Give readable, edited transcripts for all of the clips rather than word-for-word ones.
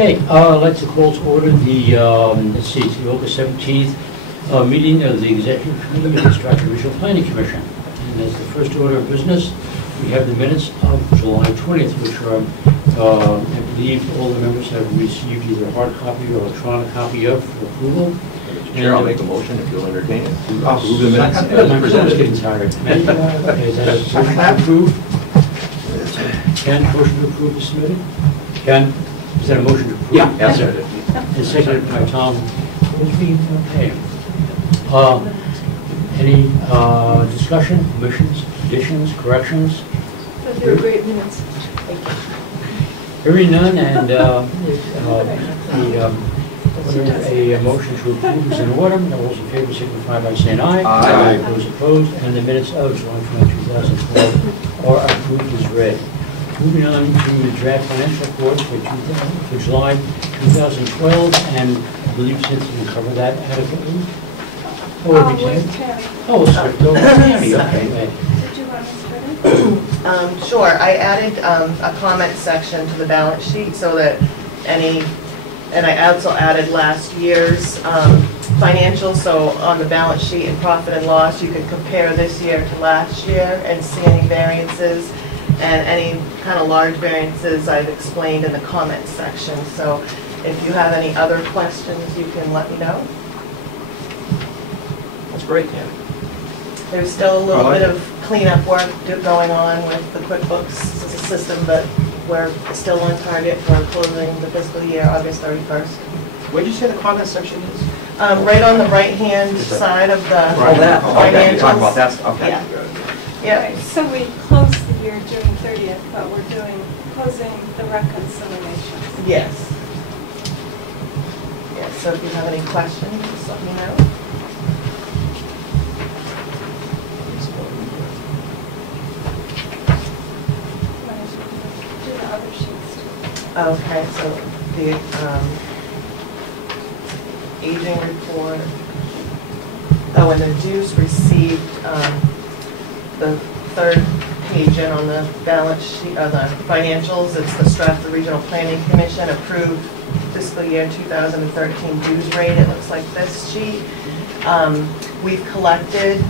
Okay, I'd like to call to order the, let's see, it's the August 17th meeting of the Executive Committee of the Strafford Regional Planning Commission. And as the first order of business, we have the minutes of July 20th, which are, I believe all the members have received either a hard copy or electronic copy of for approval. Mr. Chair, I'll make a motion if you'll entertain it. Approve the minutes as presented. Getting tired. Okay, is that a motion to approve? Ken, motion to approve is submitted? Ken, is that a motion to approve? Yeah, yes, sir. It's seconded by Tom. Okay. Any discussion, omissions, additions, corrections? They're great minutes. Hearing none, and a motion to approve is in order. All those in favor signify by saying aye. Aye. Those opposed, and the minutes of July 20, 2012 are approved as read. Moving on to the draft financial report for July 2012, and I believe Cynthia can cover that adequately. Where's Tammy? Oh, sorry, go with Tammy, okay. Did you want to start it? Sure. I added a comment section to the balance sheet so that and I also added last year's financials, so on the balance sheet and profit and loss, you can compare this year to last year and see any variances, and any kind of large variances I've explained in the comments section. So if you have any other questions, you can let me know. That's great, Tammy. There's still a little bit of cleanup work going on with the QuickBooks system, but we're still on target for closing the fiscal year August 31st. Where did you say the comment section is? Right on the right-hand side of the Okay, you're talking about financials. that. Okay. Yeah. Okay, Yep. so we closed the year June 30th, but we're closing the reconciliations. Yes. Yes, so if you have any questions, just let me know. Do the other sheets too. Okay, so the aging report. Oh, and the dues received, the third page in on the balance sheet, the financials, it's the Strafford Regional Planning Commission approved fiscal year 2013 dues rate. It looks like this sheet. We've collected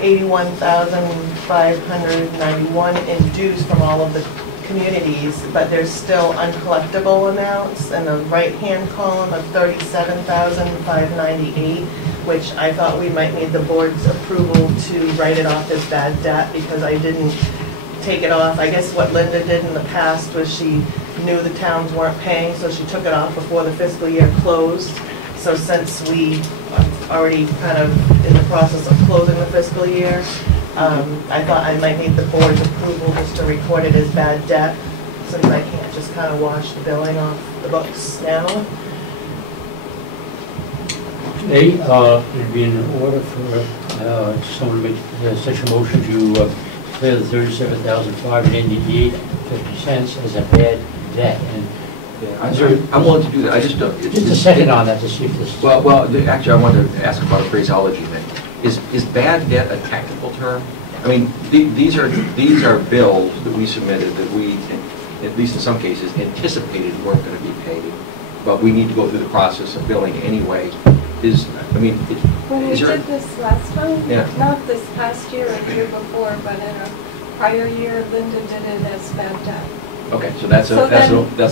$81,591 in dues from all of the communities, but there's still uncollectible amounts in the right-hand column of $37,598, which I thought we might need the board's approval to write it off as bad debt because I didn't take it off. I guess what Linda did in the past was she knew the towns weren't paying, so she took it off before the fiscal year closed. So since we are already kind of in the process of closing the fiscal year, I thought I might need the board's approval just to record it as bad debt, since I can't just kind of wash the billing off the books now. Okay, it would be in order for someone to make such a motion to declare the $37,588.50 as a bad debt. And I'm willing to do that. I just don't. just a second on that to see if this. Well, actually, I wanted to ask about a phraseology thing. Is bad debt a technical term? I mean, these are bills that we submitted that we, at least in some cases, anticipated weren't going to be paid, but we need to go through the process of billing anyway. When we did this last time, Yeah. not this past year or the year before, but in a prior year, Linda did it as bad debt. Okay, so that's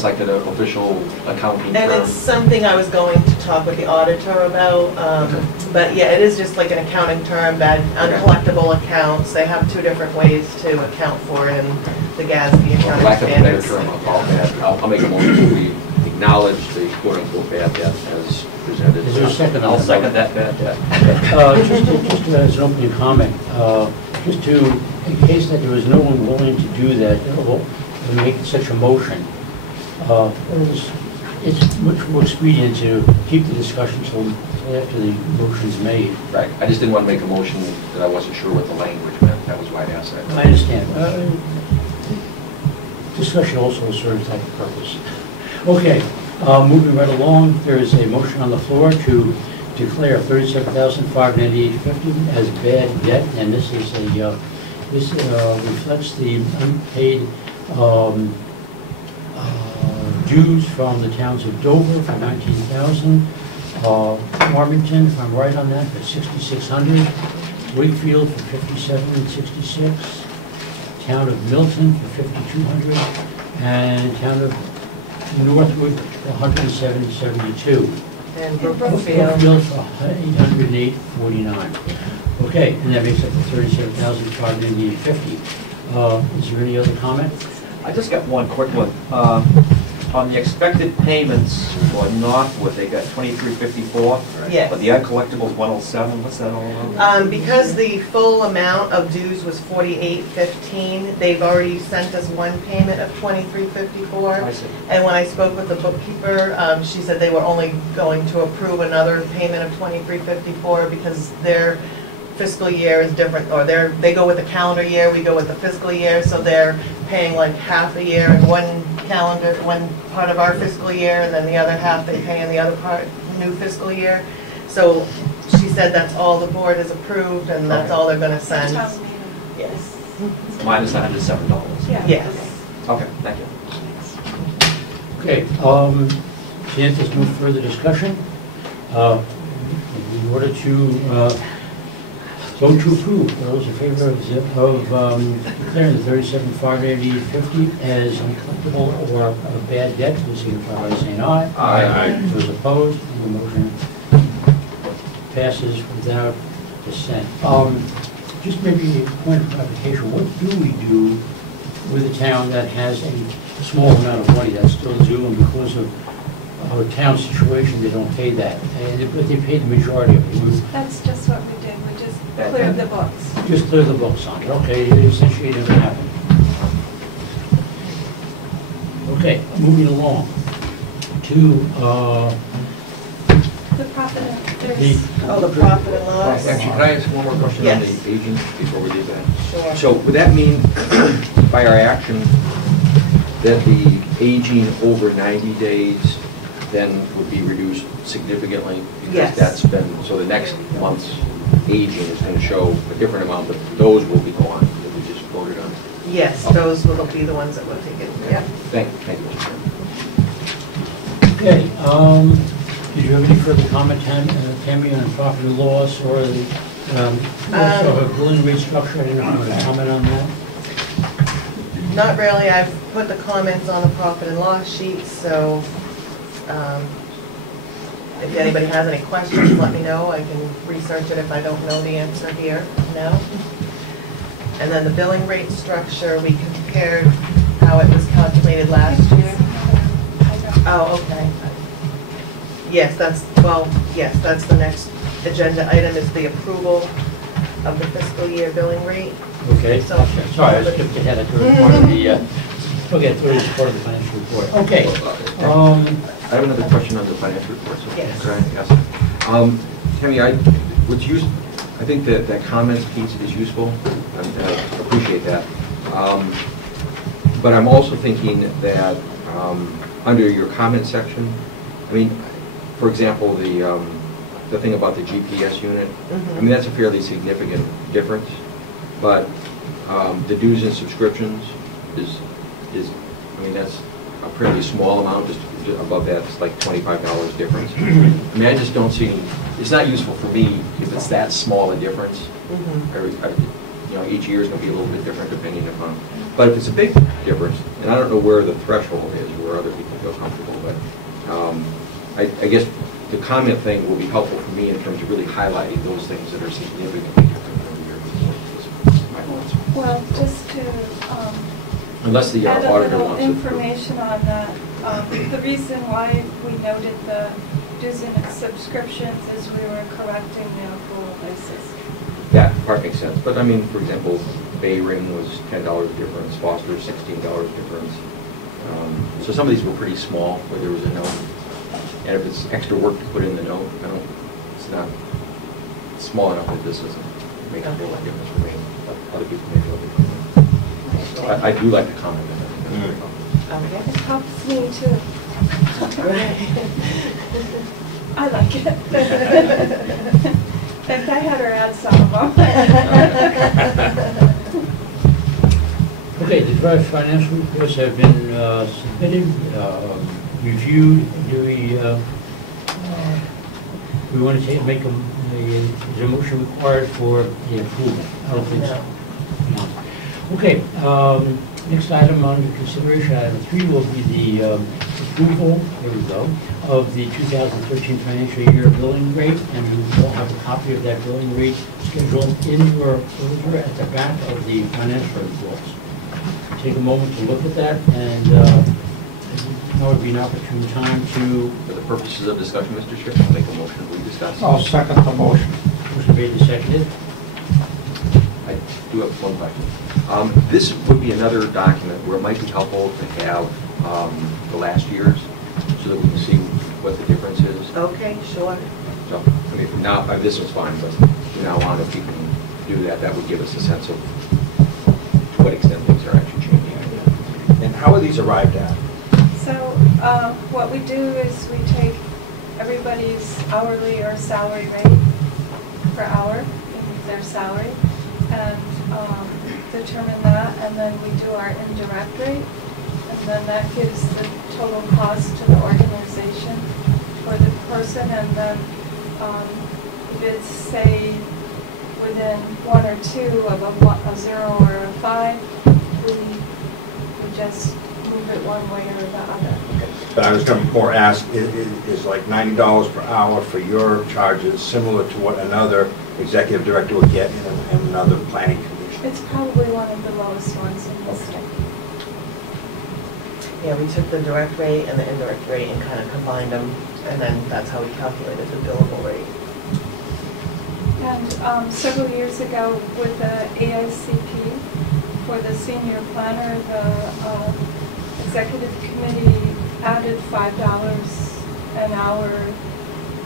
like an official accounting term. And it's something I was going to talk with the auditor about, but yeah, it is just like an accounting term, uncollectible accounts. They have two different ways to account for it in the GASB accounting lack of a better standards. term, I'll call it bad. I'll make a motion that we acknowledge the quote-unquote bad debt as presented. Is there a second on I'll that? second that bad debt. Just as an opening comment, just to, in case that there was no one willing to do that, to make such a motion, it's much more expedient to keep the discussion till after the motion's made. Right. I just didn't want to make a motion that I wasn't sure what the language meant. That was why I asked that. I understand. Discussion also serves that purpose. Okay, moving right along, there is a motion on the floor to declare $37,598.50 as bad debt, and this is reflects the unpaid dues from the towns of Dover for $19,000, Farmington, if I'm right on that, for $6,600, Wakefield for $57,66, town of Milton for $5,200, and town of Northwood for $170.72. And Brookfield Brookfield. for $808.49. Okay, and that makes up the $37,588.50. Is there any other comment? I just got one quick one. On the expected payments for Northwood, they got $23.54. Yes. But the uncollectibles $107. What's that all about? Because the full amount of dues was $48.15, they've already sent us one payment of $23.54. I see. And when I spoke with the bookkeeper, she said they were only going to approve another payment of $23.54 because their fiscal year is different, or they go with the calendar year, we go with the fiscal year, so they're paying like half a year in one part of our fiscal year, and then the other half they pay in the other part, new fiscal year. So she said that's all the board has approved, and that's all they're gonna send. Town meeting. Yes. Minus $107. Yeah. Yes. Okay, thank you. Okay, since there's no further discussion, in order to vote to approve, those in favor of declaring the $37,588.50 as uncollectible or a bad debt, please signify by saying aye. Aye. Those opposed, the motion passes without dissent. Just maybe a point of clarification, what do we do with a town that has a small amount of money that's still due, and because of our town situation, they don't pay that, but they pay the majority of it? That's just what we did, we just cleared the books. Just clear the books on it, okay, essentially it didn't happen. Okay, moving along to The profit and the... The profit and loss? Actually, can I ask one more question on Yes. the aging before we do that? Sure. So would that mean, by our action, that the aging over 90 days then would be reduced significantly? Yes. Because that's been, so the next month's aging is going to show a different amount, but those will be gone that we just voted on. Yes, those will be the ones that will take it, yeah. Thank you, Mr. Chairman. Okay, did you have any further comment, Tammy, on profit and loss, or the also a billing rate structure? I didn't know if you want to comment on that. Not really, I've put the comments on the profit and loss sheet, so if anybody has any questions, let me know. I can research it if I don't know the answer here now. And then the billing rate structure, we compared how it was calculated last year. Oh, okay. Yes, that's the next agenda item is the approval of the fiscal year billing rate. Okay, So- okay. Sorry, I skipped ahead. I thought it was part of the, okay, I thought it was part of the financial report. Okay. I have another question on the financial report. So Yes. Can I ask? Tammy, I think that comments piece is useful, and I appreciate that. But I'm also thinking that under your comment section, I mean, for example, the thing about the GPS unit, I mean, that's a fairly significant difference, but the dues and subscriptions is I mean, that's a fairly small amount, just above that, it's like $25 difference. I mean, I just don't see, it's not useful for me if it's that small a difference. Each year is going to be a little bit different depending upon, but if it's a big difference, and I don't know where the threshold is, where other people feel comfortable, but I guess the comment thing will be helpful for me in terms of really highlighting those things that are significantly different from the year before. That's my thoughts. Well, just to Unless the add a auditor little wants it. information on that, the reason why we noted the dues and subscriptions is we were correcting the accrual basis. That part makes sense, but I mean, for example, Bay Ring was $10 difference, Foster's $16 difference. So some of these were pretty small where there was a note. And if it's extra work to put in the note, it's not small enough that this doesn't make a real difference for me. But other people may feel differently. So I do like the comment. I think that's very helpful. It helps me too. I like it. In fact, I had her add some of them. Okay, the draft financial reports have been submitted. reviewed. Do we want to make is there a motion required for the approval? I don't think so. No. Okay, next item under consideration, item 3 will be the approval, there we go, of the 2013 financial year billing rate, and you will have a copy of that billing rate schedule in your folder at the back of the financial reports. Take a moment to look at that, and now would be an opportune time to... For the purposes of discussion, Mr. Chair, I'll make a motion we discuss. I'll second the motion. Motion made and seconded. I do have one question. This would be another document where it might be helpful to have the last year's so that we can see what the difference is. Okay, sure. So, I mean, from now, this was fine, but from now on, if we can do that, that would give us a sense of to what extent things are actually changing. And how are these arrived at? So what we do is we take everybody's hourly or salary rate per hour, their salary, and determine that, and then we do our indirect rate, and then that gives the total cost to the organization for the person, and then if it's, say, within 1 or 2 of a 0 or a 5, we just move it one way or the other. But I was going to more ask, is like $90 per hour for your charges similar to what another executive director would get in another planning commission? It's probably one of the lowest ones in the state. Yeah, we took the direct rate and the indirect rate and kind of combined them, and then that's how we calculated the billable rate. And several years ago with the AICP, for the senior planner, the executive committee added $5 an hour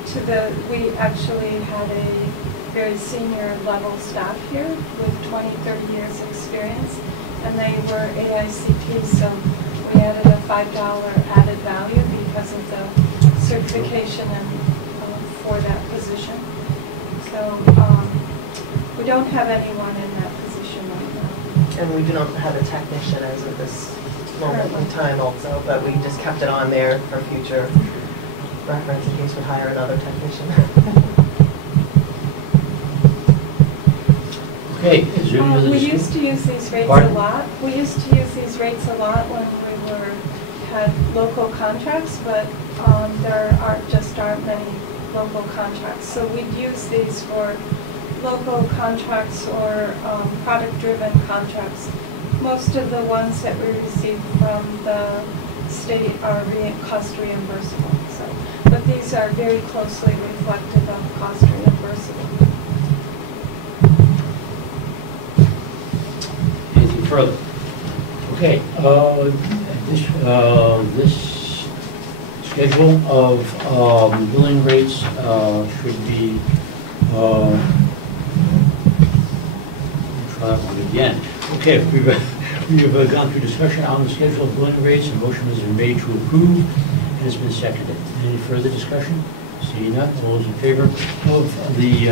to the, we actually had a very senior level staff here with 20, 30 years experience, and they were AICP, so we added a $5 added value because of the certification and for that position. So we don't have anyone in that position right now. And we do not have a technician as of this moment in time also, but we just kept it on there for future reference in case we hire another technician. Okay, is there any other we discussion? used to use these rates Pardon? a lot. We used to use these rates a lot when we had local contracts, but there aren't many local contracts. So we'd use these for local contracts or product-driven contracts. Most of the ones that we receive from the state are cost reimbursable. So, but these are very closely reflective of cost reimbursable. Anything further? Okay, this schedule of billing rates should be, try that one again. Okay, we've gone through discussion on the schedule of billing rates, and motion has been made to approve, and it's been seconded. Any further discussion? Seeing none, all those in favor of the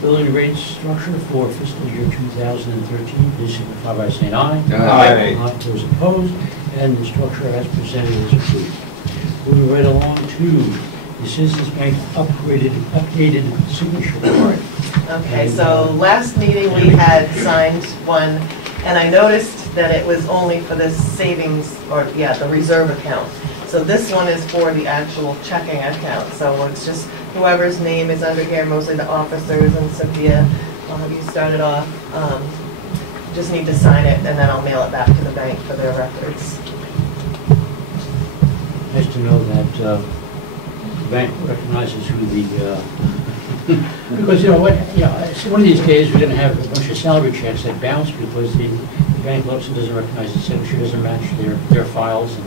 billing rate structure for fiscal year 2013, please signify by saying aye. Aye. Those opposed, and the structure as presented is approved. Moving right along to the Citizens Bank updated signature card. Okay, And, so last meeting we had signed one, and I noticed that it was only for the savings, or yeah, the reserve account. So this one is for the actual checking account, so it's just whoever's name is under here, mostly the officers, and Cynthia, you started off, just need to sign it, and then I'll mail it back to the bank for their records. Nice to know that the bank recognizes who the, because you know what, so one of these days we're going to have a bunch of salary checks that bounce because the bank looks and doesn't recognize the signature, doesn't match their files. And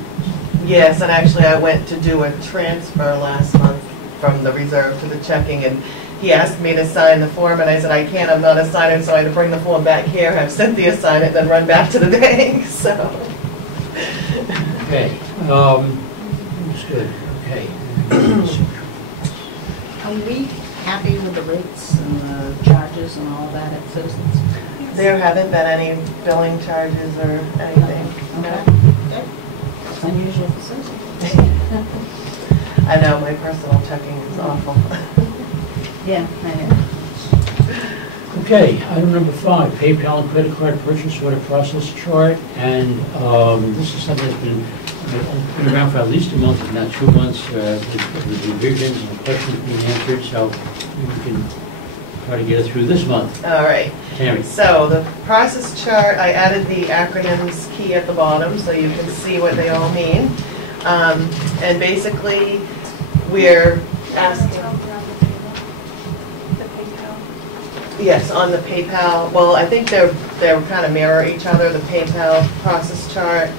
Yes, and actually I went to do a transfer last month from the reserve to the checking, and he asked me to sign the form, and I said, I can't, I'm not a signer, so I had to bring the form back here, have Cynthia sign it, then run back to the bank, so. okay, that's good. Okay. Are we happy with the rates and the charges and all that at Citizens? There haven't been any billing charges or anything. Okay. Good. It's unusual for Citizens. I know, my personal checking is awful. Yeah, I know. Okay, item number 5, PayPal and credit card purchase order process chart. And this is something that's been around for at least a month, if not 2 months, with revisions and questions being answered. So we can try to get it through this month. All right. Tammy. So the process chart, I added the acronyms key at the bottom so you can see what they all mean. And basically, we're asking... Yes, on the PayPal, well, I think they're kind of mirror each other, the PayPal process chart.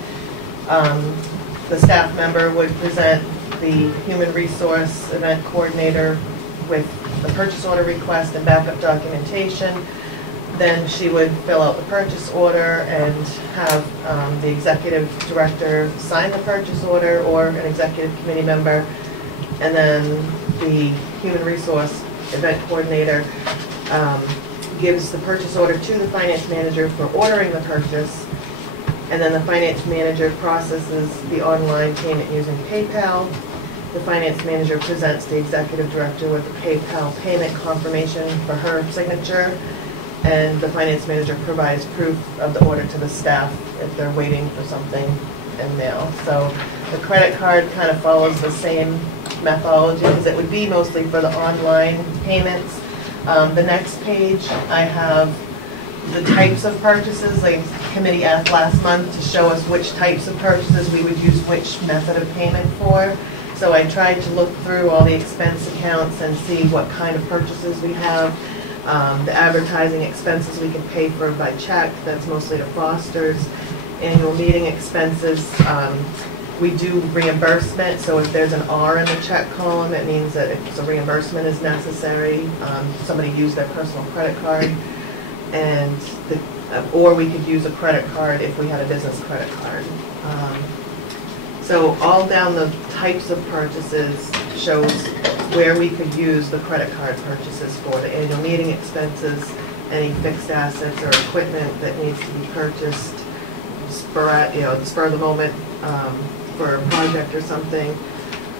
The staff member would present the human resource event coordinator with the purchase order request and backup documentation. Then she would fill out the purchase order and have the executive director sign the purchase order or an executive committee member. And then the human resource event coordinator gives the purchase order to the finance manager for ordering the purchase, and then the finance manager processes the online payment using PayPal. The finance manager presents the executive director with the PayPal payment confirmation for her signature, and the finance manager provides proof of the order to the staff if they're waiting for something in mail. So the credit card kind of follows the same methodology because it would be mostly for the online payments. The next page, I have the types of purchases. The committee asked last month to show us which types of purchases we would use which method of payment for. So I tried to look through all the expense accounts and see what kind of purchases we have. The advertising expenses we can pay for by check, that's mostly to Foster's. Annual meeting expenses, we do reimbursement, so if there's an R in the check column, it means that if a reimbursement is necessary, somebody used their personal credit card, and or we could use a credit card if we had a business credit card. So all down the types of purchases shows where we could use the credit card purchases for the annual meeting expenses, any fixed assets or equipment that needs to be purchased, spur of the moment for a project or something,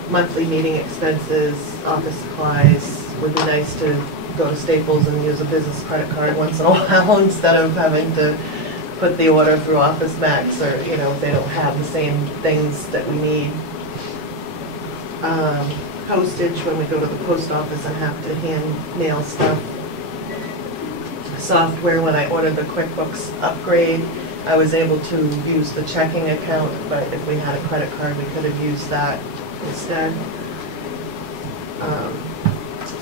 monthly meeting expenses, office supplies. Would be nice to go to Staples and use a business credit card once in a while instead of having to put the order through Office Max, or if they don't have the same things that we need. Postage when we go to the post office and have to hand mail stuff. Software, when I ordered the QuickBooks upgrade, I was able to use the checking account, but if we had a credit card, we could have used that instead.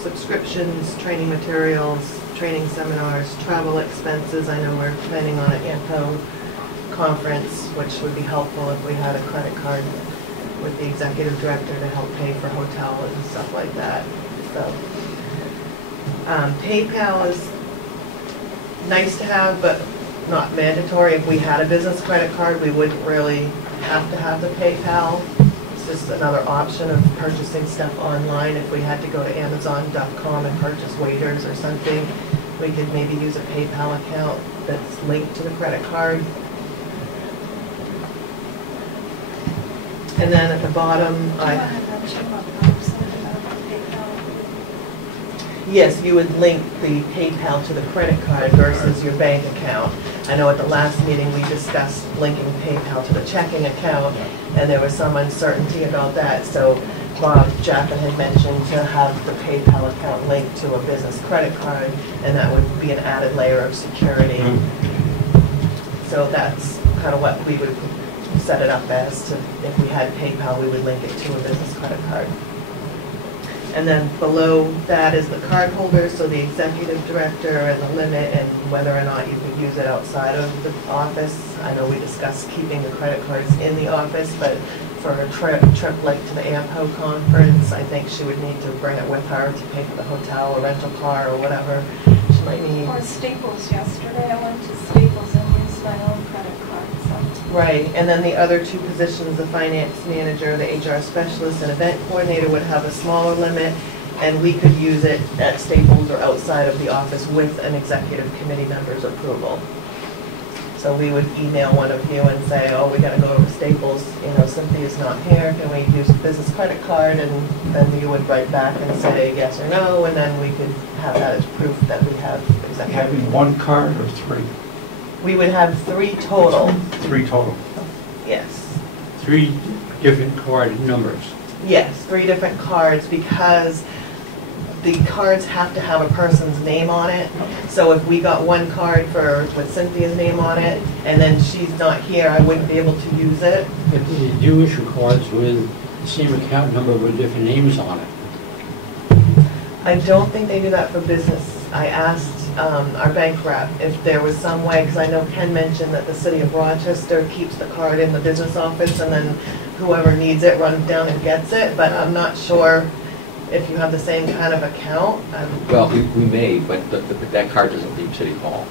Subscriptions, training materials, training seminars, travel expenses. I know we're planning on an AMPO conference, which would be helpful if we had a credit card with the executive director to help pay for hotel and stuff like that. So PayPal is nice to have, but not mandatory. If we had a business credit card, we wouldn't really have to have the PayPal. It's just another option of purchasing stuff online. If we had to go to Amazon.com and purchase waiters or something, we could maybe use a PayPal account that's linked to the credit card. And then at the bottom, yes, you would link the PayPal to the credit card versus your bank account. I know at the last meeting we discussed linking PayPal to the checking account, and there was some uncertainty about that. So Bob Jaffin had mentioned to have the PayPal account linked to a business credit card, and that would be an added layer of security. So that's kind of what we would set it up as. To, if we had PayPal, we would link it to a business credit card. And then below that is the card holder, so the executive director and the limit and whether or not you could use it outside of the office. I know we discussed keeping the credit cards in the office, but for a trip like to the AMPO conference, I think she would need to bring it with her to pay for the hotel or rental car or whatever she might need. Or Staples yesterday, I went to Staples and used my own credit card. So. Right, and then the other two positions, the finance manager, the HR specialist, and event coordinator would have a smaller limit, and we could use it at Staples or outside of the office with an executive committee member's approval. So we would email one of you and say, oh, we gotta go to Staples, Cynthia's not here, can we use a business credit card? And then you would write back and say yes or no, and then we could have that as proof that we have executive. Having one card or three? We would have 3 total, 3 total. yes. 3 different card numbers. Yes, 3 different cards, because the cards have to have a person's name on it. So if we got one card with Cynthia's name on it, and then she's not here, I wouldn't be able to use it. But they do issue cards with the same account number with different names on it. I don't think they do that for business. I asked our bank rep if there was some way, because I know Ken mentioned that the city of Rochester keeps the card in the business office, and then whoever needs it runs down and gets it, but I'm not sure if you have the same kind of account. Well, we may, but that card doesn't leave City Hall.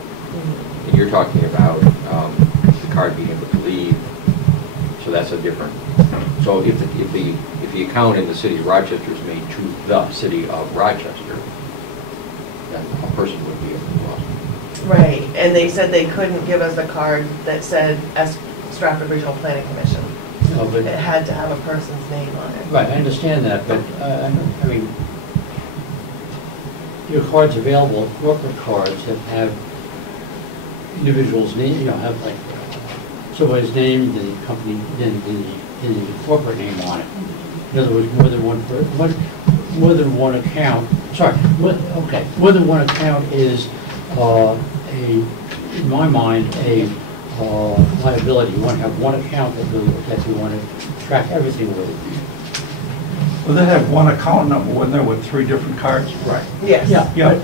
And you're talking about the card being able to leave, so that's a different. So if the account in the city of Rochester is made to the city of Rochester, then a person would be able to go. Right, and they said they couldn't give us a card that said Strafford Regional Planning Commission. No, but It had to have a person's name on it. right, I understand that, but I mean, your cards available, corporate cards that have individuals' name, have like somebody's name, the company, then the corporate name on it. In other words, more than one account. Sorry, more than one account is in my mind, a liability. You want to have one account that you want to track everything with. Well, they have one account number, wouldn't they, with 3 different cards? Right. Yes. Yeah.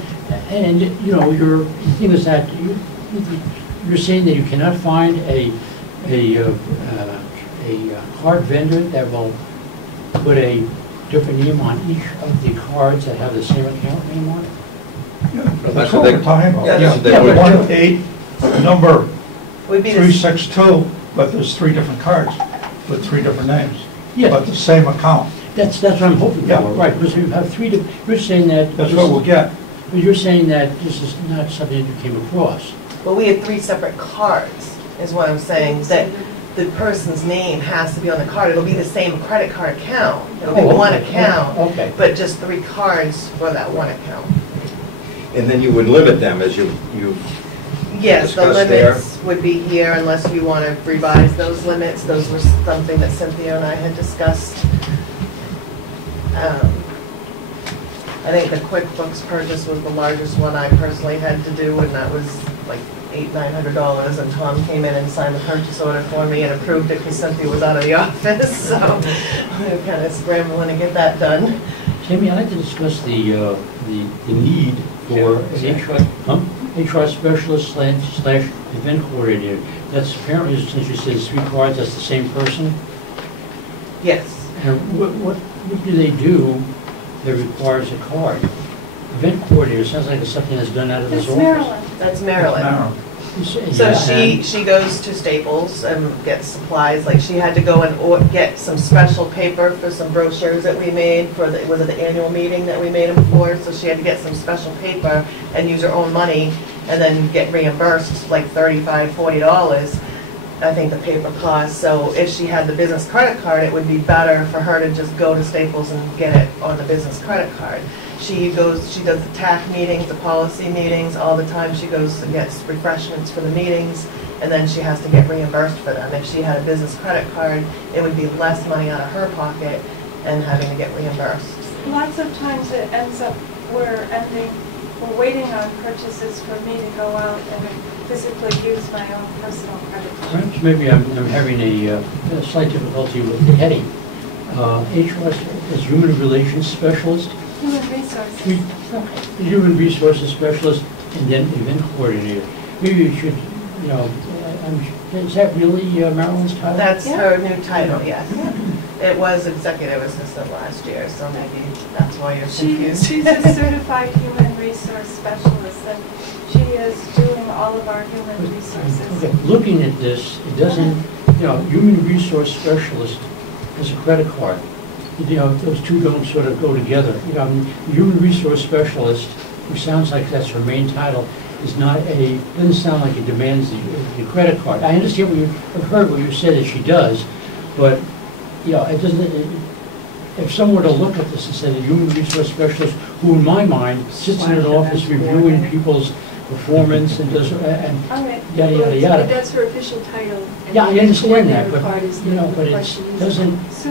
And your thing is that you're saying that you cannot find a card vendor that will put a different name on each of the cards that have the same account name on it? Yeah, that's that's what what they- we're talking about. yeah, that's what they Yeah, would 1-8, number Would be the 362, but there's 3 different cards with 3 different names. Yeah. But the same account. That's what I'm hoping Yeah. for, right, because you have 3 different, you're saying that. That's what we'll get. But you're saying that this is not something that you came across. Well, we had 3 separate cards, is what I'm saying, that the person's name has to be on the card. It'll be the same credit card account. It'll be Oh, okay. one account, Okay. but just 3 cards for that one account. And then you would limit them as you Yes, the discussed there. limits would be here unless you want to revise those limits. Those were something that Cynthia and I had discussed. I think the QuickBooks purchase was the largest one I personally had to do, and that was like $800-900, and Tom came in and signed the purchase order for me and approved it because Cynthia was out of the office, so we were kind of scrambling to get that done. Tammy, I'd like to discuss the need for an HR specialist / event coordinator. That's apparently, since you said 3 cards, that's the same person? Yes. And what do they do that requires a card? Event coordinator, sounds like it's something that's done out of this It's office. Maryland. That's Marilyn. Now, So she goes to Staples and gets supplies, like she had to go and get some special paper for some brochures that we made for was it the annual meeting that we made them for? So she had to get some special paper and use her own money and then get reimbursed like $35, $40, I think the paper cost. So if she had the business credit card, it would be better for her to just go to Staples and get it on the business credit card. She does the TAC meetings, the policy meetings, all the time. She goes and gets refreshments for the meetings, and then she has to get reimbursed for them. If she had a business credit card, it would be less money out of her pocket and having to get reimbursed. Lots of times it ends up, we're waiting on purchases for me to go out and physically use my own personal credit card. Perhaps maybe I'm having a slight difficulty with the heading. HR is Human Relations Specialist. Human resources. Human Resources Specialist, and then Event Coordinator. Maybe you should, is that really Marilyn's title? That's Yeah. her new title, yes. It was executive assistant last year, so maybe that's why you're confused. She's a certified human resource specialist, and she is doing all of our human resources. Okay, looking at this, it doesn't, Human Resource Specialist is a credit card. Those two don't sort of go together. Human Resource Specialist, which sounds like that's her main title, is not a, doesn't sound like it demands the credit card. I understand what I've heard what you said that she does, but, you know, it doesn't, if someone were to look at this and say the human resource specialist, who in my mind sits in an office reviewing people's performance and does, and All right. yada, yada, yada. But that's her official title. and Yeah, I understand that, coordinator but, part is you know, the but it question is- doesn't, So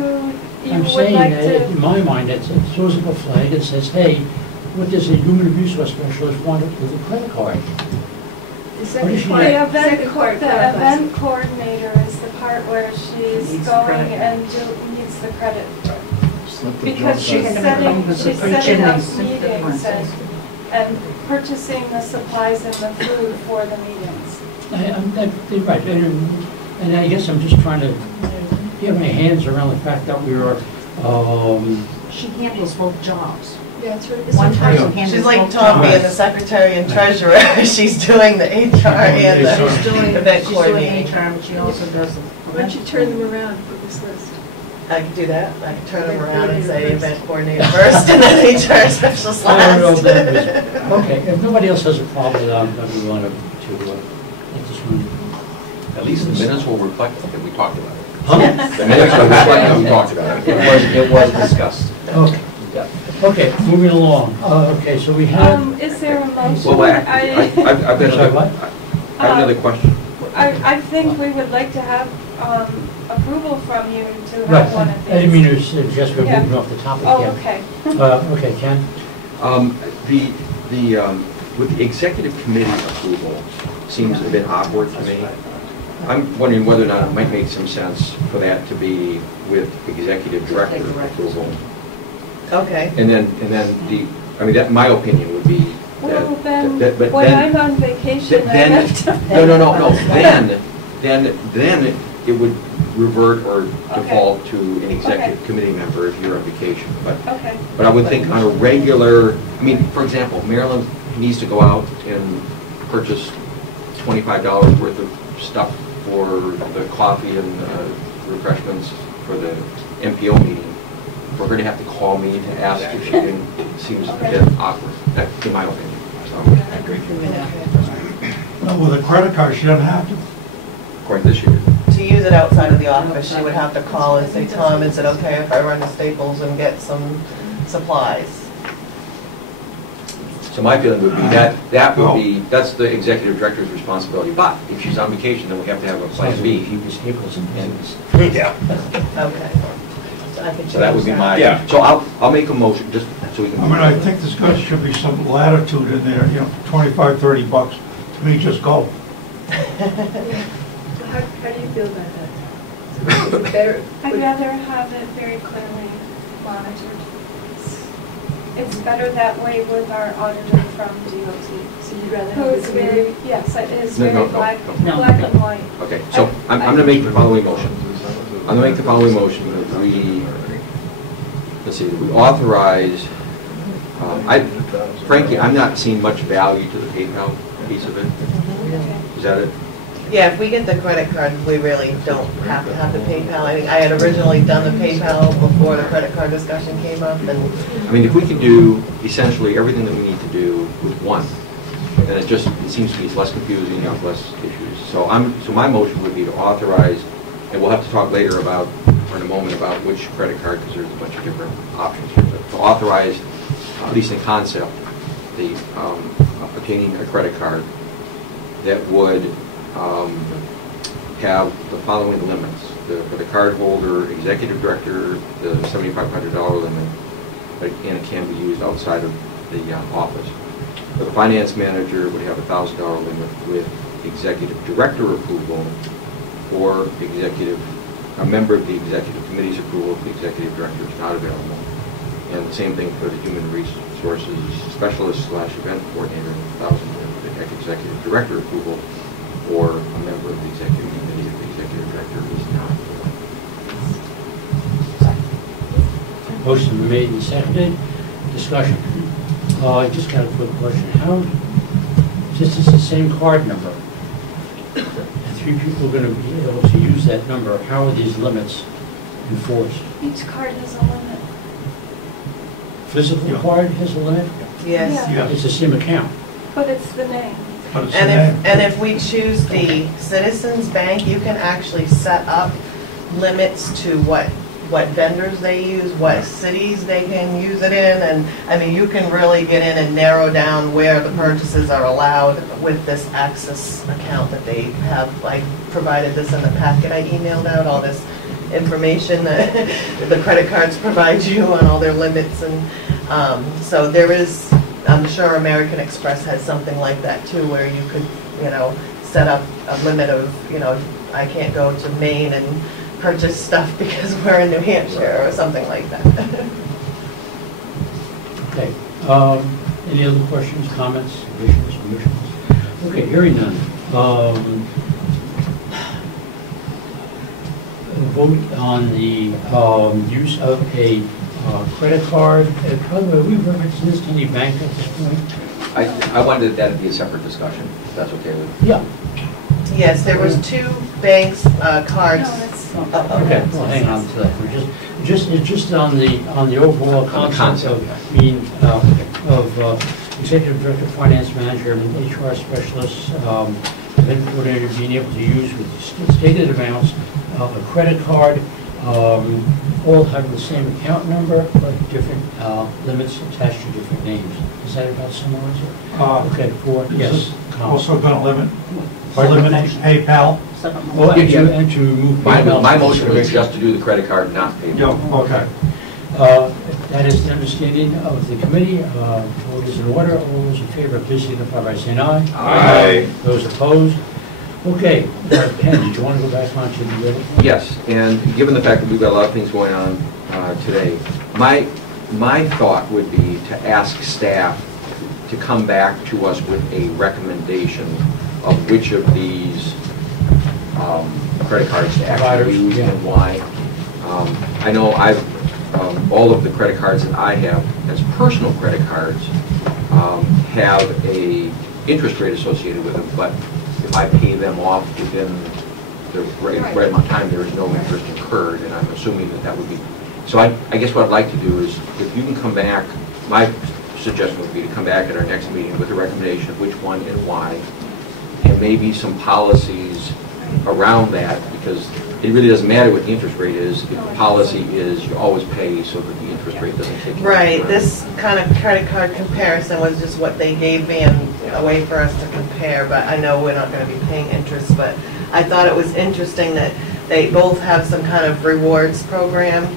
you I'm would saying like that to, in my mind, it throws up a flag and says, hey, what does a human resource specialist want with a credit card? The What is second she part, doing? second part the clarifies. event coordinator is the part where she's Needs the going credit. and needs the credit. Slip the Because jobs she's out. she's setting up Chimneys, meetings differences. and purchasing the supplies and the food for the meetings. You're right, and I guess I'm just trying to get my hands around the fact that we are, She handles both jobs. Yeah, it's her, One it's her person title. handles She's like both Tom being jobs. the secretary and treasurer. She's doing the HR and She's the doing, event she's doing coordinating. HR, but she also does the. Why don't you turn them around with this list? I can do that. I can turn them Event around and say coordinator event coordinator first and then HR specialist I don't know if that last. was- okay, if nobody else has a problem with that, I'd be willing to let this one. At least the minutes will reflect that we talked about it. Huh? The minutes will reflect that we talked about it. It was discussed. Okay, okay, moving along. Okay, so we have, Is there a motion? Well, I've got Sorry, what? I have another question. I think we would like to have approval from you to right, have one of these. I didn't mean to suggest we're Yeah. moving off the topic Oh, yet. okay. Okay, Ken? With the executive committee approval seems a bit awkward to me. I'm wondering whether or not it might make some sense for that to be with executive director approval. Okay. And then I mean, that, my opinion would be Well, that, then, but when then, I'm on vacation, I then, have to. then it would revert or Okay. default to an executive Okay. committee member if you're on vacation. Okay. But I would think on a regular, I mean, for example, Marilyn needs to go out and purchase $25 worth of stuff for the coffee and refreshments for the MPO meeting. For her to have to call me to ask if she can, seems a bit awkward, in my opinion. So, I agree. No, with a credit card, she doesn't have to. according to this year. To use it outside of the office, she would have to call and say, Tom, is it okay if I run to Staples and get some supplies? So my feeling would be that's the executive director's responsibility. But if she's on vacation, then we have to have a plan B. Keep his staples and pens. Yeah. Okay. So I can change So that would be my, Yeah. so I'll make a motion, just so we can. I mean, I think there's should be some latitude in there, you know, 25, 30 bucks. To me, just go. How do you feel about that? Is it better? I'd rather have it very clearly monitored. It's better that way with our auditor from DOT. So you'd rather Who have is this very, meeting? yes, it is No, very no, black no. black and white. Okay, so I'm going to make the following motion. I'm going to make the following motion that we authorize, frankly, I'm not seeing much value to the PayPal piece of it. Is that it? Yeah, if we get the credit card, we really don't have to have the PayPal. I had originally done the PayPal before the credit card discussion came up, and I mean, if we can do essentially everything that we need to do with one, then it seems to me it's less confusing, you have less issues. So my motion would be to authorize, and we'll have to talk later about, or in a moment, about which credit card, because there's a bunch of different options here, but to authorize, at least in concept, the obtaining a credit card that would have the following limits. For the card holder, executive director, the $7,500 limit, and it can be used outside of the office. For the finance manager, would have a $1,000 limit with executive director approval or a member of the executive committee's approval if the executive director is not available. And the same thing for the human resources specialist / event coordinator, $1,000 with the executive director approval or a member of the executive committee if the executive director is not available. Motion been made and seconded. Discussion. I just got a quick question. How, since it's the same card number, and 3 people are going to be able to use that number, how are these limits enforced? Each card has a limit. Physical card has a limit? yes. Yeah. It's the same account. But it's the name. But it's a And name. if we choose the Citizens Bank, you can actually set up limits to what vendors they use, what cities they can use it in, and, I mean, you can really get in and narrow down where the purchases are allowed with this Access account that they have. I provided this in the packet, I emailed out all this information that the credit cards provide you on all their limits, and so there is, I'm sure American Express has something like that too, where you could, set up a limit of, I can't go to Maine and purchase stuff because we're in New Hampshire or something like that. Okay. Any other questions, comments, additions, omissions? Okay, hearing none. Vote on the use of a credit card. By the way, we referenced this to any bank at this point? I wanted that to be a separate discussion, if that's okay with you. Yeah. Yes, there was 2 banks, cards. No, that's. Okay, well, hang on to that. It's just on the overall concept of being executive director, finance manager, and HR specialist, event coordinator, being able to use with stated amounts a credit card, all having the same account number, but different limits attached to different names. Is that about similar to? Okay, yes. Also going to eliminate PayPal? Well, and to remove PayPal. My motion was just to do the credit card, not PayPal. Yeah, okay. That is the understanding of the committee. Vote is in order. All those in favor, please signify by saying aye. Aye. Those opposed? Okay, Ken, did you want to go back on to the other point? Yes, and given the fact that we've got a lot of things going on today, my thought would be to ask staff to come back to us with a recommendation of which of these credit cards to actually use and why. I know all of the credit cards that I have as personal credit cards have a interest rate associated with them, but if I pay them off within the right amount of time, there is no interest incurred, and I'm assuming that would be. So I guess what I'd like to do is, if you can come back, my suggestion would be to come back at our next meeting with a recommendation of which one and why, and maybe some policies around that, because it really doesn't matter what the interest rate is if the policy is you always pay so that the interest rate doesn't take you. Right, this kind of credit card comparison was just what they gave me and a way for us to compare, but I know we're not going to be paying interest, but I thought it was interesting that they both have some kind of rewards program,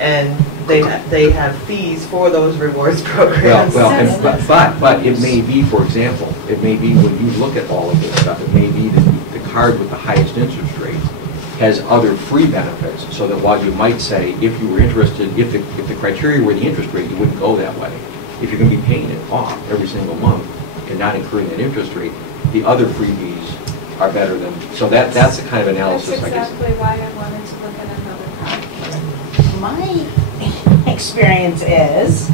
and they have fees for those rewards programs. But it may be, for example, it may be when you look at all of this stuff, it may be that the card with the highest interest rate has other free benefits, so that while you might say, if you were interested, if the criteria were the interest rate, you wouldn't go that way. If you're going to be paying it off every single month and not incurring that interest rate, the other freebies are better than, so that's the kind of analysis, That's I guess. exactly why I wanted to look at another card. My experience is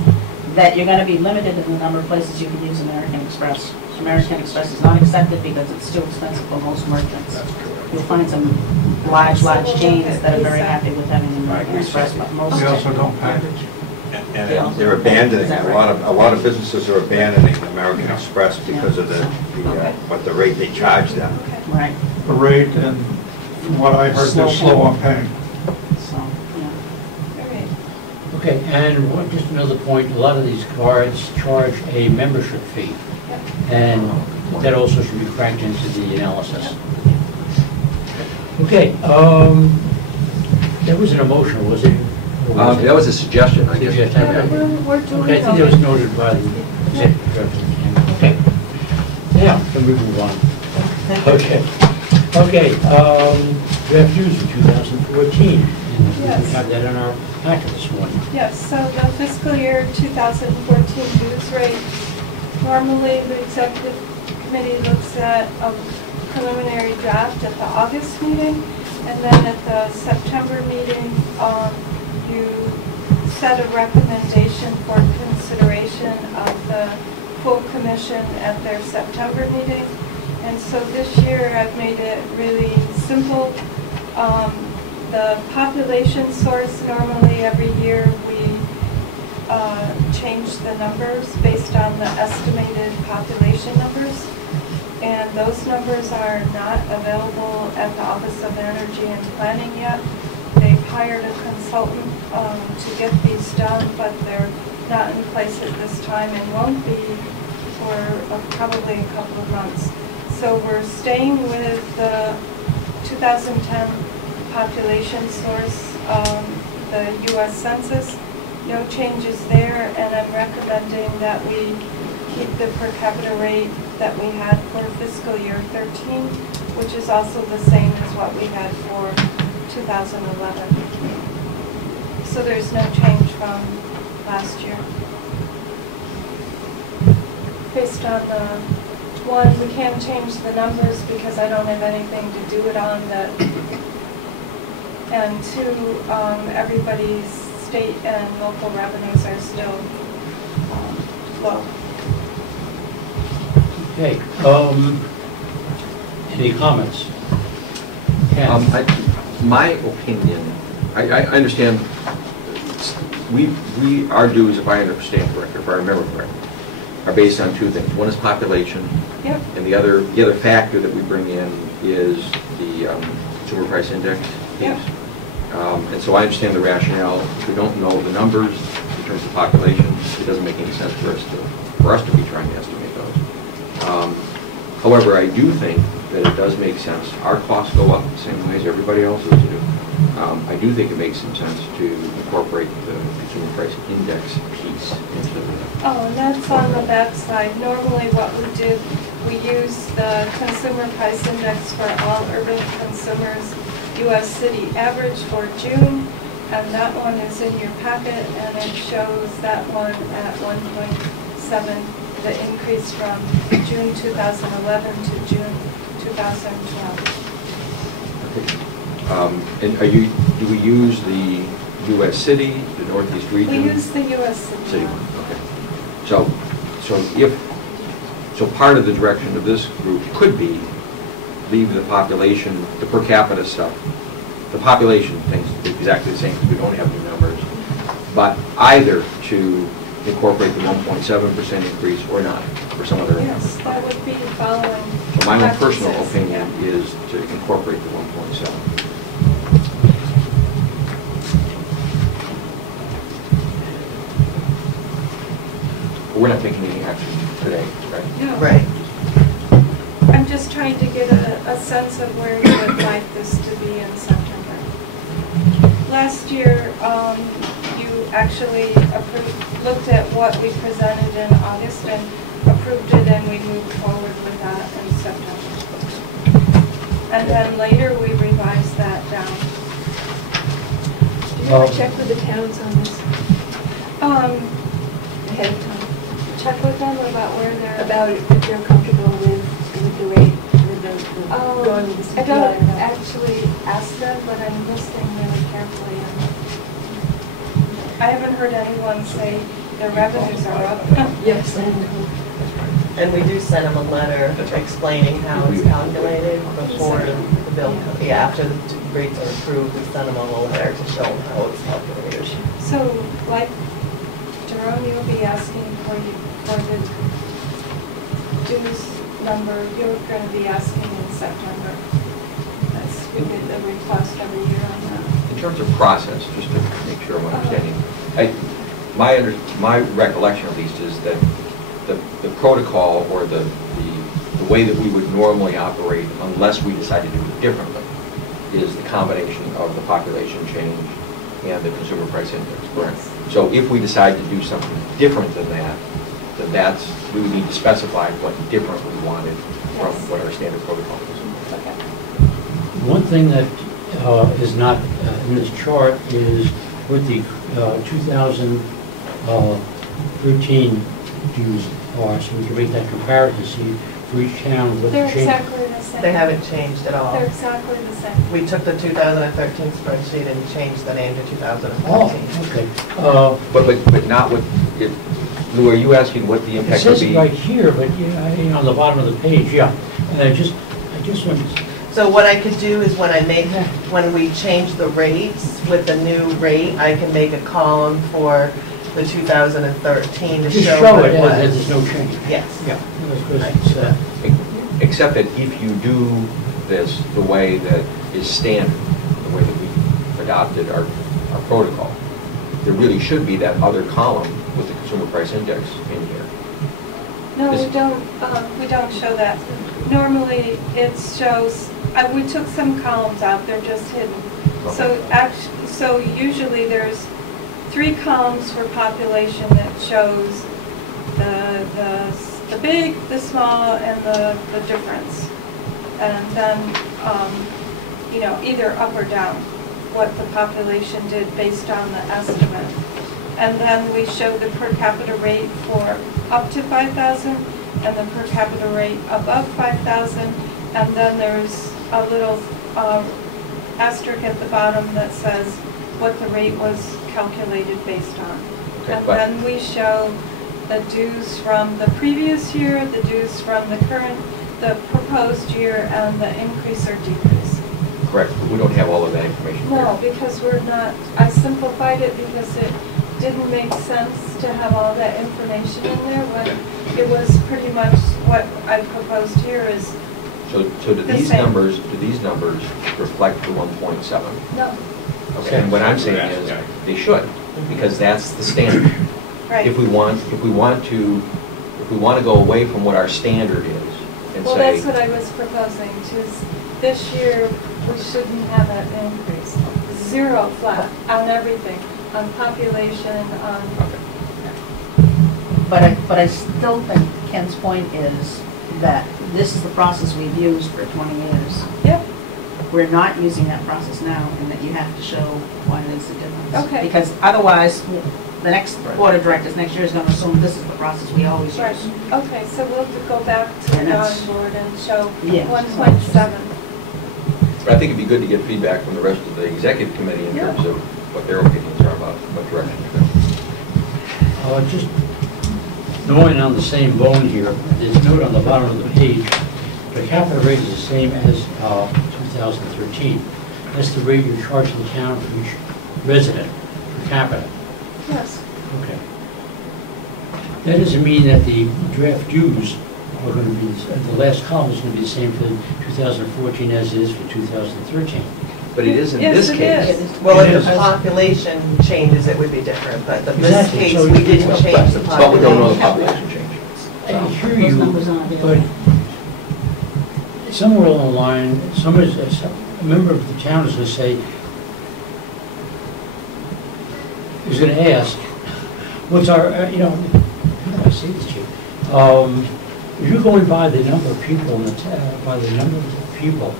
that you're going to be limited in the number of places you can use American Express. American Express is not accepted because it's too expensive for most merchants. You'll find some large chains that are very happy with having American Express, but most. We also don't package. And they're abandoning, a lot of businesses are abandoning American Express because of what the rate they charge them. Right. The rate, and from what I heard, they're slow on paying. So, yeah. Okay. Okay, and just another point, a lot of these cards charge a membership fee, and that also should be cranked into the analysis. Okay, there was an emotion, was it? That was a suggestion, I guess. We're doing okay, I think that was noted by the executive director. Okay. Now, can we move on? Okay. Okay, draft news for 2014. And we Yes. have that in our packet this morning. Yes, so the fiscal year 2014 dues rate, normally the executive committee looks at a preliminary draft at the August meeting, and then at the September meeting, you set a recommendation for consideration of the full commission at their September meeting. And so this year I've made it really simple. The population source, normally every year we change the numbers based on the estimated population numbers. and those numbers are not available at the Office of Energy and Planning yet. They've hired a consultant to get these done, but they're not in place at this time and won't be for probably a couple of months. So we're staying with the 2010 population source, the U.S. Census. No changes there, and I'm recommending that we keep the per capita rate that we had for fiscal year 13, which is also the same as what we had for 2011. So there's no change from last year. Based on the one, we can't change the numbers because I don't have anything to do it on that. And two, everybody's state and local revenues are still low. Okay, any comments? Ken? My opinion, I understand, our dues, if I understand correctly, if I remember correctly, are based on two things. One is population, Yep. and the other factor that we bring in is the consumer price index piece. Yep. And so I understand the rationale. If we don't know the numbers in terms of population, it doesn't make any sense for us to be trying to estimate those. However, I do think that it does make sense. Our costs go up the same way as everybody else's do. I do think it makes some sense to incorporate the consumer price index piece into the... Oh, and that's on the back side. Normally what we do, we use the consumer price index for all urban consumers, U.S. city average for June, and that one is in your packet, and it shows that one at 1.7, the increase from June 2011 to June 2012. And do we use the U.S. city, the Northeast region? We use the U.S. city one. Okay. So part of the direction of this group could be leave the population, the per capita stuff, the population things exactly the same because we don't have new numbers, but either to incorporate the 1.7% increase or not, or some other number. Yes, that would be following. So my own personal practices, opinion yeah. is to incorporate the 1.7. We're not taking any action today, right? No. Right. I'm just trying to get a sense of where you would like this to be in September. Last year, you actually looked at what we presented in August and approved it, and we moved forward with that in September. And then later, we revised that down. Do you ever check with the towns on this ahead of time? Check with them about where they're... About if they're comfortable with the rate, with the going with the I CPI don't or not? actually ask them, but I'm listening really carefully. And I haven't heard anyone say their revenues are up. Yes. And we do send them a letter explaining how it's calculated before the bill, after the rates are approved, we send them a letter to show them how it's calculated. So, like, Jerome, you'll be asking for the dues number, you're going to be asking in September. We get the request every year on that. In terms of process, just to make sure I'm understanding, my recollection at least is that the protocol or the way that we would normally operate, unless we decide to do it differently, is the combination of the population change and the consumer price index, correct? So if we decide to do something different than that, then we would need to specify what different we wanted from what our standard protocol is. Okay. One thing that is not in this chart is what the 2013 dues are, so we can make that comparison, see for each town what the They're change. exactly the same. They haven't changed at all. They're exactly the same. We took the 2013 spreadsheet and changed the name to 2013. Oh, okay. But not with, Lou, are you asking what the It impact would says be? it right here, but on the bottom of the page, yeah. And I just want to... So what I could do is when we change the rates with the new rate, I can make a column for the 2013 to Just show show what it it as was. there's no change. Yes. Yeah. Because Except that if you do this the way that is standard, the way that we adopted our protocol, there really should be that other column with the consumer price index in here. No, we don't show that. Normally, it shows, we took some columns out, they're just hidden. Okay. So usually there's 3 columns for population that shows the big, the small, and the difference. And then, you know, either up or down, what the population did based on the estimate. And then we show the per capita rate for up to 5,000 and the per capita rate above 5,000. And then there's a little asterisk at the bottom that says what the rate was calculated based on. Okay, And then we show the dues from the previous year, the dues from the proposed year, and the increase or decrease. Correct, but we don't have all of that information here. No, because we're not, I simplified it because it didn't make sense to have all that information in there when it was pretty much what I proposed here is So do the these same. numbers reflect the 1.7? No, Okay, and what I'm saying is, they should, because that's the standard. right. If we want to go away from what our standard is and Well, say, that's what I was proposing, this year, we shouldn't have an increase. 0 flat on everything, on population, on, But I still think Ken's point is that this is the process we've used for 20 years. yep, We're not using that process now, and that you have to show why there's a difference. Okay. Because otherwise, the next board of directors next year is going to assume this is the process we always right. use. Okay, so we'll go back to the And that's- drawing board and show Yeah. 1.7. but I think it'd be good to get feedback from the rest of the executive committee in terms of what their opinions are about what direction to go. Just going on the same bone here, there's a note on the bottom of the page, the capita rate is the same as 2013. That's the rate you're charging the town for each resident per capita. Yes. Okay. That doesn't mean that the draft dues are going to be, the last column is going to be the same for 2014 as it is for 2013. But it is in Yes, this it case. is. Well, if Yes. the population changes, it would be different, but in this Exactly, case, so we didn't change the But we don't know the population. population change. I hear Those you, numbers aren't but there. somewhere along the line, a member of the town is going to say, is going to ask, what's our, how do I say this to you? If you're going by the number of people in the by the number of people,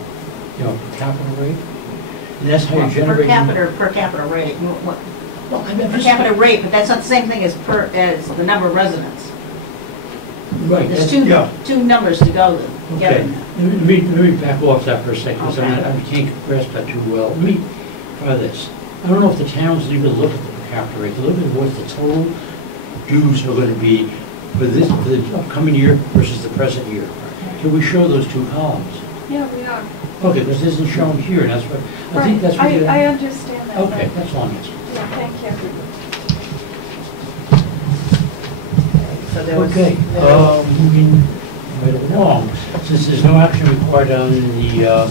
per capita rate, and that's how you're generating. Per capita rate. Well, I'm Per just- capita rate, but that's not the same thing as the number of residents. Right. There's that's- two numbers to go to get Okay, in there. let me back off that for a second, because Okay. I can't grasp that too well. Let me try this. I don't know if the towns even look at the per capita rate, they look at what the total dues are going to be for the upcoming year versus the present year. Can we show those 2 columns? Yeah, we are. Okay, because this isn't shown here, and that's what, I think that's what Right, you... I understand that. Okay, that's all I'm asking. Yeah, thank you. So there was- Okay, moving right along, since there's no action required on the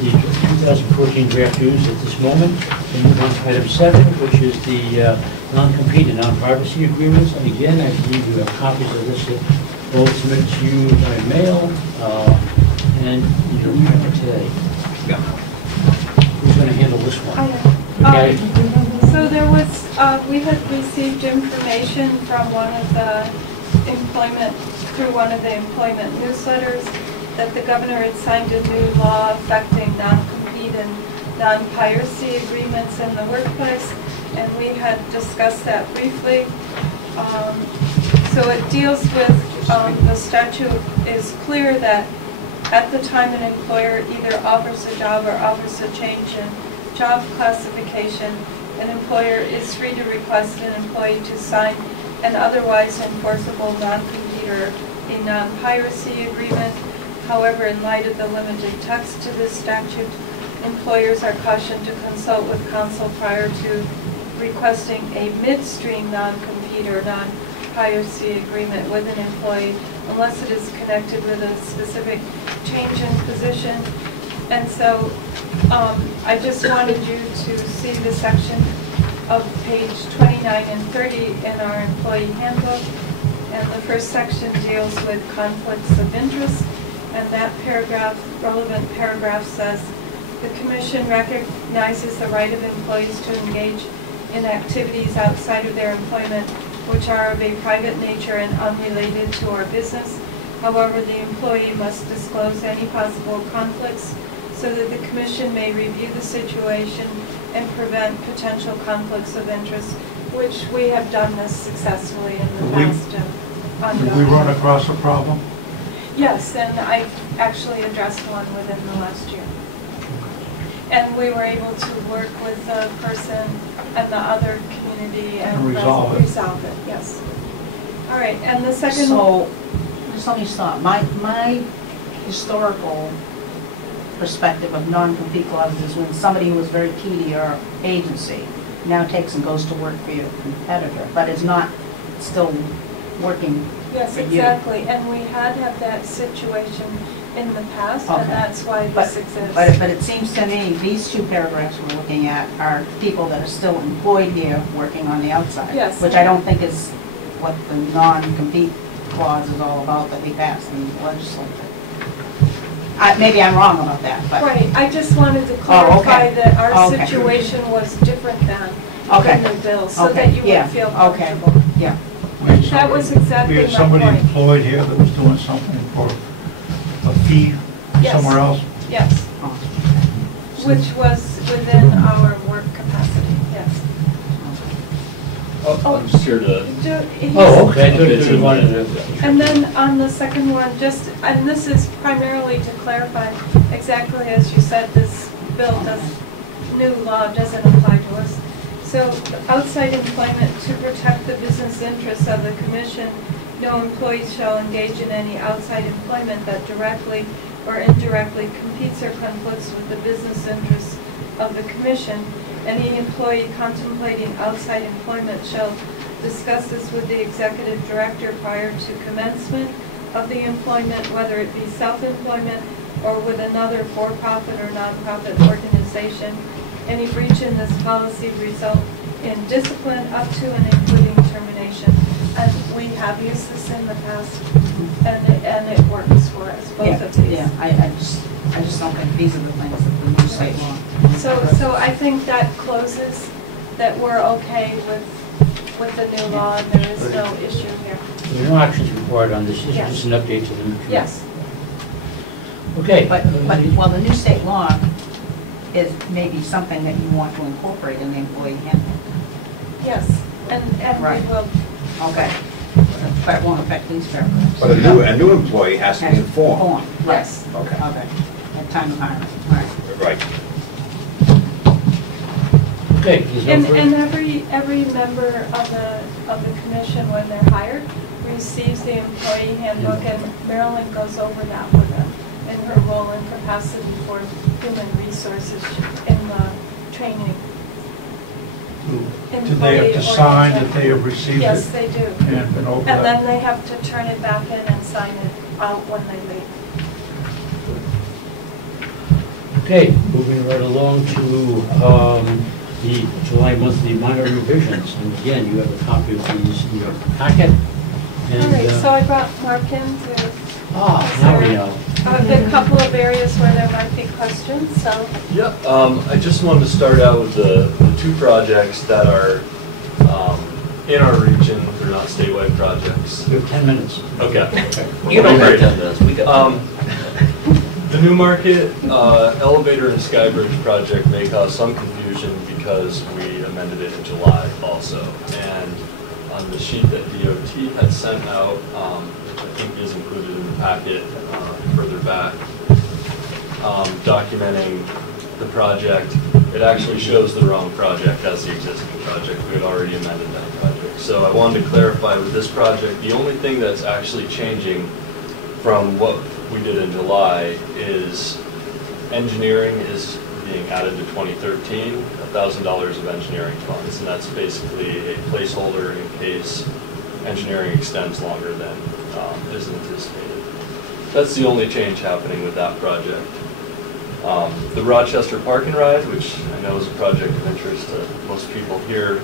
2014 draft dues at this moment, we move on to item 7, which is the non-compete and non-privacy agreements. And again, I believe you have copies of this that will submit to you by mail, and you don't have it today. Who's going to handle this one? I Okay. So there was, we had received information from one of the through one of the employment newsletters that the governor had signed a new law affecting non-compete and non-piracy agreements in the workplace, and we had discussed that briefly. So it deals with, the statute is clear that at the time an employer either offers a job or offers a change in job classification, an employer is free to request an employee to sign an otherwise enforceable non-compete or a non-piracy agreement. However, in light of the limited text to this statute, employers are cautioned to consult with counsel prior to requesting a midstream non-compete or non-piracy prior C agreement with an employee unless it is connected with a specific change in position. And so I just wanted you to see the section of page 29 and 30 in our employee handbook. And the first section deals with conflicts of interest. And that paragraph, relevant paragraph, says, the Commission recognizes the right of employees to engage in activities outside of their employment which are of a private nature and unrelated to our business. However, the employee must disclose any possible conflicts so that the Commission may review the situation and prevent potential conflicts of interest, which we have done this successfully in the past. Did we run across a problem? Yes, and I actually addressed one within the last year. And we were able to work with the person and the other community and resolve it, yes. All right, and the second... So, just let me stop. My historical perspective of non-compete clauses is when somebody who was very key to your agency now takes and goes to work for your competitor, but is not still working Yes, for you. exactly, and we had had that situation in the past, Okay. and that's why this exists. But it seems to me, these two paragraphs we're looking at are people that are still employed here working on the outside. Yes. Which I don't think is what the non-compete clause is all about that we passed in the legislature. Maybe I'm wrong about that, but. Right, I just wanted to clarify that our Okay. situation was different than Okay. in the bill, so Okay, that you yeah, would feel okay. comfortable. Yeah. That was exactly We had my somebody point. employed here that was doing something for a fee Yes. somewhere else? Yes, Oh. which was within our work capacity, yes. I'm just here to, Oh, okay, good, good, wanted to- And then on the second one, just, and this is primarily to clarify exactly as you said, this bill does, new law doesn't apply to us. So outside employment, to protect the business interests of the Commission, no employee shall engage in any outside employment that directly or indirectly competes or conflicts with the business interests of the Commission. Any employee contemplating outside employment shall discuss this with the executive director prior to commencement of the employment, whether it be self-employment or with another for-profit or nonprofit organization. Any breach in this policy result in discipline up to and including termination. And we have used this in the past, and it works for us, both of these. Yeah, I just don't think these are the things that the new state law. So I think that closes that we're okay with the new law, and there is no issue here. There are no actions required on this, this is Yes. just an update to the new. Yes. Okay. But, well, the new state law is maybe something that you want to incorporate in the employee handbook. Yes, and Right. we will. Okay. But it won't affect these paragraphs. But a new employee has to be informed. Right. Yes. Okay. Okay. At time of hiring, right. Right. Okay. is there And further- every member of the commission, when they're hired, receives the employee handbook, and Marilyn goes over that with them in her role and capacity for human resources in the training. Do they have to sign that they have received it? Yes, they do. And been over And that? then they have to turn it back in and sign it out when they leave. Okay, moving right along to the July monthly minor revisions. And again, you have a copy of these in your packet. And, All right, so I brought Mark in to... now we know. A couple of areas where there might be questions, so... yeah, I just wanted to start out with the two projects that are in our region. They're not statewide projects. You have 10 minutes. Okay. You don't have 10 minutes, we got. The New Market elevator and Skybridge project may cause some confusion because we amended it in July also. And on the sheet that DOT had sent out, I think is included in the packet further back, documenting the project. It actually shows the wrong project as the existing project. We had already amended that project. So I wanted to clarify with this project, the only thing that's actually changing from what we did in July is engineering is being added to 2013, $1,000 of engineering funds, and that's basically a placeholder in case engineering extends longer than is anticipated. That's the only change happening with that project. The Rochester Park and Ride, which I know is a project of interest to most people here,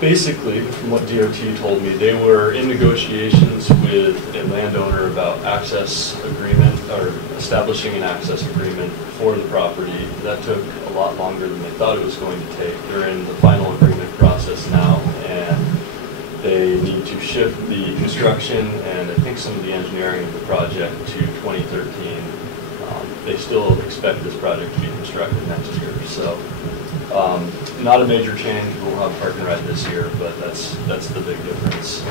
basically, from what DOT told me, they were in negotiations with a landowner about access agreement, or establishing an access agreement for the property. That took a lot longer than they thought it was going to take. They're in the final agreement process now, and they need to shift the construction and I think some of the engineering of the project to 2013. They still expect this project to be constructed next year, so not a major change. We'll have Park and Ride this year, but that's the big difference.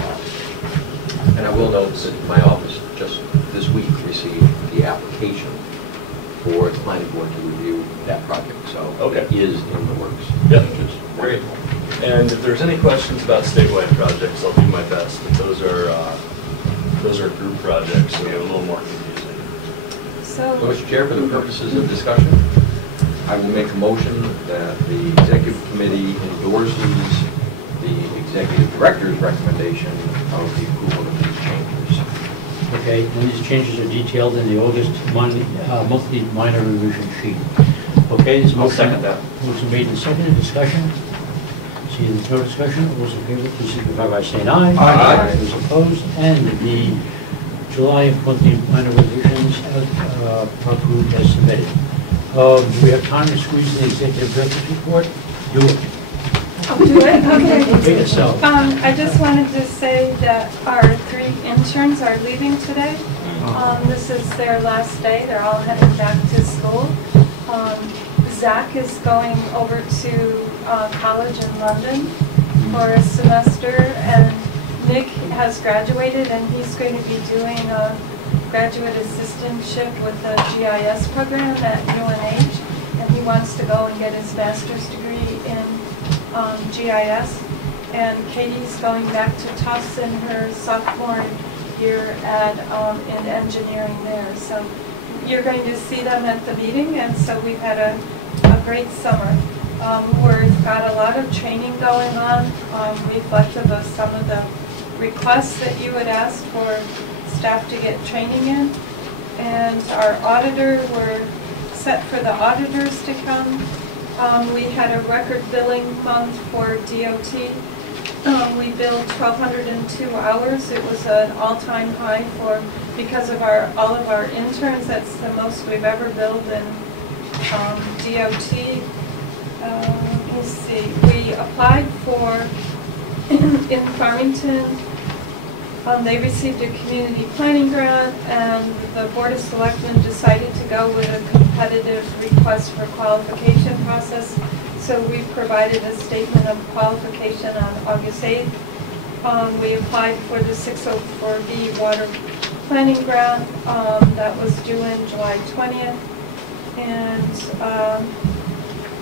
And I will note that my office just this week received the application for the planning board to review that project, so okay. It is in the works. Yep. Which is Great. And if there's any questions about statewide projects, I'll do my best. But those are group projects, so they're a little more confusing. So, Mr. Chair, for the purposes of discussion, I will make a motion that the executive committee endorses the executive director's recommendation of the approval of these changes. Okay, and these changes are detailed in the August monthly minor revision sheet. Okay, this I'll motion. second that. Motion made and seconded. Discussion. Seeing there's no discussion, all those in favor, please signify by saying aye. Aye. Those opposed, and the July monthly minor revisions are approved as submitted. Do we have time to squeeze in the executive director's report? Do it. I'll do it, okay. Take it so. I just wanted to say that our 3 interns are leaving today. This is their last day. They're all heading back to school. Zach is going over to college in London for a semester, and Nick has graduated, and he's going to be doing a graduate assistantship with the GIS program at UNH, and he wants to go and get his master's degree in GIS. And Katie's going back to Tufts in her sophomore year at in engineering there. So you're going to see them at the meeting, and so we've had a great summer. We've got a lot of training going on, reflective of some of the requests that you had asked for staff to get training in. And our auditor, we're set for the auditors to come. We had a record billing month for DOT. We billed 1,202 hours. It was an all-time high because of all of our interns. That's the most we've ever billed in DOT. Let me see. We applied for in Farmington. They received a community planning grant, and the Board of Selectmen decided to go with a competitive request for qualification process. So we provided a statement of qualification on August 8th. We applied for the 604B water planning grant that was due in July 20th. And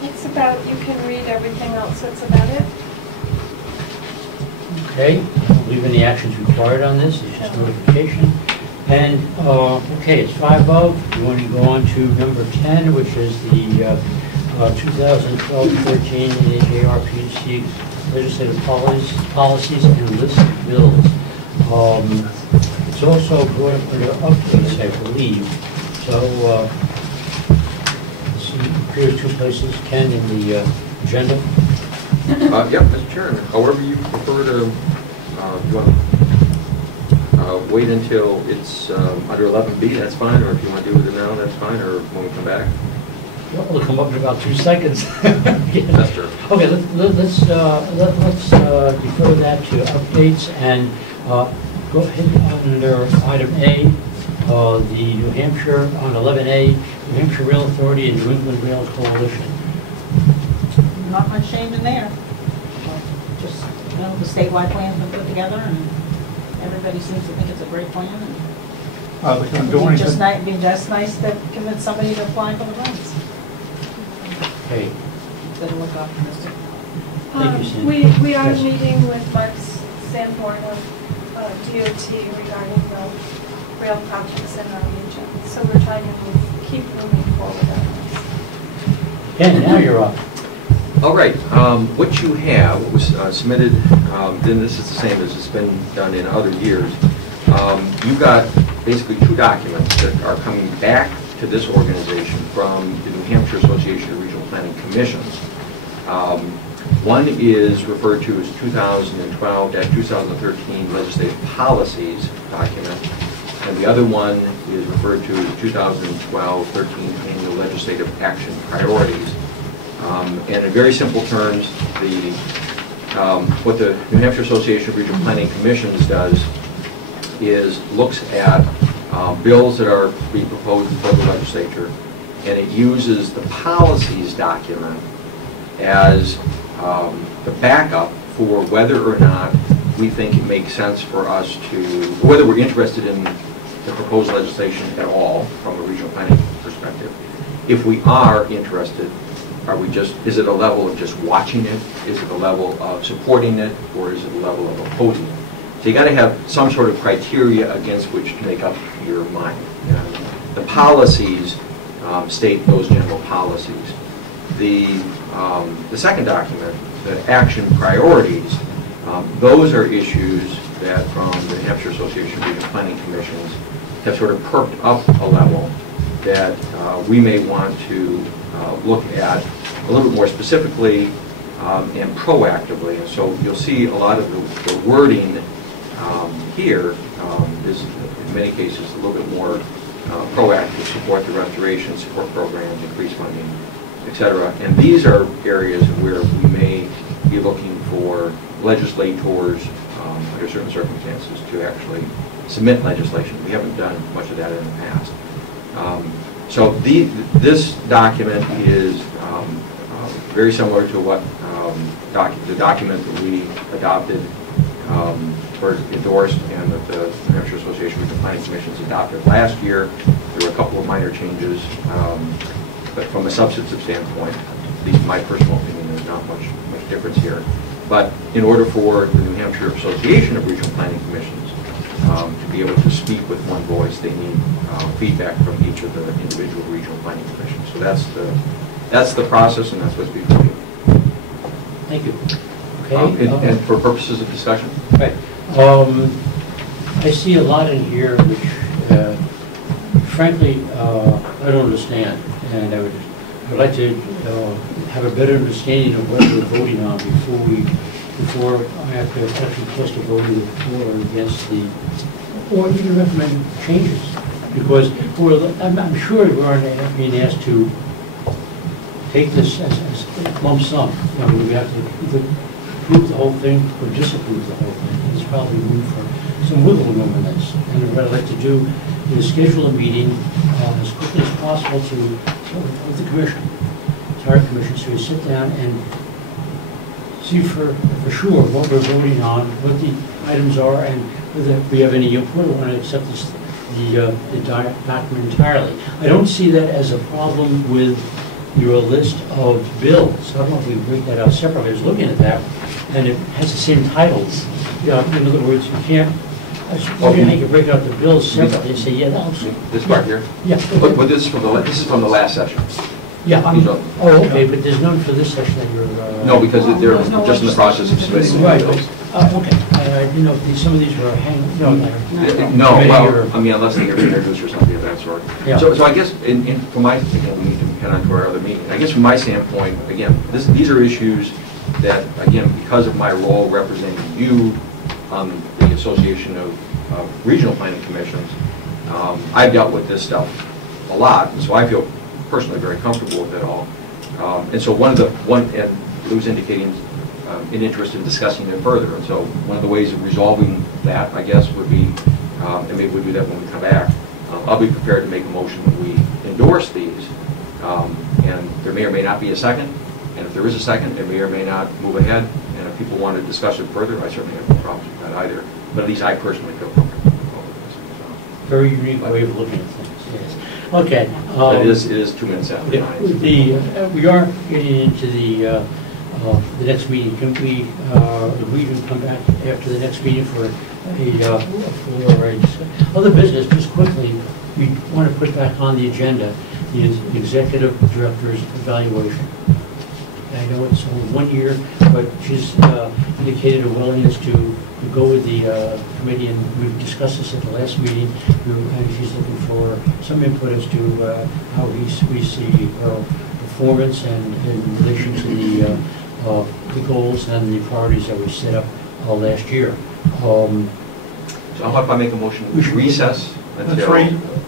that's about, you can read everything else, that's about it. Okay, I don't believe any actions required on this, it's just notification. And, okay, it's 5-0. We want to go on to number 10, which is the 2012-13 NHARPC legislative policies and list of bills. It's also brought up under updates, I believe. So, let's see, it appears 2 places, Ken, in the agenda. Yep, Mr. Chairman. However you prefer to, you want to wait until it's under 11B, that's fine, or if you want to do it now, that's fine, or when we come back. Well, it'll come up in about 2 seconds. That's true. Okay, let's defer that to updates and go ahead under item A, the New Hampshire, on 11A, New Hampshire Rail Authority and New England Rail Coalition. Not much change in there. Just, you know, the statewide plan's been put together, and everybody seems to think it's a great plan. And They're going to do it'd anything. be just nice to convince somebody to apply for the grants. Okay. Better look optimistic. Thank you, Cynthia. We are Yes. meeting with Mark Sanborn of DOT regarding the rail projects in our region. So we're trying to keep moving forward on this. Ken, now you're up. All right, what you have, what was submitted, then this is the same as it's been done in other years. You've got basically two documents that are coming back to this organization from the New Hampshire Association of Regional Planning Commissions. One is referred to as 2012-2013 Legislative Policies document, and the other one is referred to as 2012-13 Annual Legislative Action Priorities. And in very simple terms, what the New Hampshire Association of Regional Planning Commissions does is looks at bills that are being proposed before the legislature, and it uses the policies document as the backup for whether or not we think it makes sense for us to, whether we're interested in the proposed legislation at all from a regional planning perspective. If we are interested, is it a level of just watching it? Is it a level of supporting it? Or is it a level of opposing it? So you got to have some sort of criteria against which to make up your mind. The policies state those general policies. The second document, the action priorities, those are issues that from the New Hampshire Association of Regional Planning Commissions have sort of perked up a level that we may want to look at a little bit more specifically and proactively. And so you'll see a lot of the wording here is in many cases a little bit more proactive, support the restoration, support programs, increase funding, etc. And these are areas where we may be looking for legislators under certain circumstances to actually submit legislation. We haven't done much of that in the past. So this document is very similar to what the document that we adopted or endorsed and that the New Hampshire Association of Regional Planning Commissions adopted last year. There were a couple of minor changes, but from a substantive standpoint, at least my personal opinion, there's not much difference here. But in order for the New Hampshire Association of Regional Planning Commissions to be able to speak with one voice, they need feedback from each of the individual regional planning commissions. So that's the process, and that's what's before you. Thank you. Okay. And for purposes of discussion? Right. I see a lot in here which, frankly, I don't understand, and I would like to have a better understanding of what we're voting on before I have to actually cast a vote either for or against or even recommend changes. Because I'm sure we aren't being asked to take this as lump sum. We have to either approve the whole thing or disapprove the whole thing. There's probably room for some wiggle room in this. And what I'd like to do is schedule a meeting as quickly as possible with the commission, our commission, so we sit down and see for sure what we're voting on, what the items are, and whether we have any input or want to accept the document entirely. I don't see that as a problem with your list of bills. I don't know if we break that out separately. I was looking at that, and it has the same titles. In other words, you can't. You can break out the bills separately and say, yeah, that looks. This part here. Yeah. But this is from the last session. Yeah. Oh, okay, but there's none for this session that you're. No, because they're just in the process of submitting. Right. Okay. Some of these were hanging. No, well, I mean, unless they get introduced or something of that sort. Yeah. So I guess, from my, again, we need to head on to our other meeting. I guess from my standpoint, again, these are issues that, again, because of my role representing you on the Association of Regional Planning Commissions, I've dealt with this stuff a lot, and so I feel personally very comfortable with it all. And so and Lou's indicating an interest in discussing it further. And so one of the ways of resolving that, I guess, would be, and maybe we'll do that when we come back, I'll be prepared to make a motion that we endorse these. And there may or may not be a second. And if there is a second, it may or may not move ahead. And if people want to discuss it further, I certainly have no problems with that either. But at least I personally feel comfortable with this. So. Very unique way of looking at things, yes. Okay. It is 2 minutes after 9. We are getting into the next meeting. Can we agree to come back after the next meeting for other business? Just quickly, we want to put back on the agenda the executive director's evaluation. Okay. know it's only 1 year, but she's indicated a willingness to go with the committee, and we discussed this at the last meeting, and she's looking for some input as to how we see her performance and in relation to the goals and the priorities that we set up last year. So how about if I make a motion to recess until...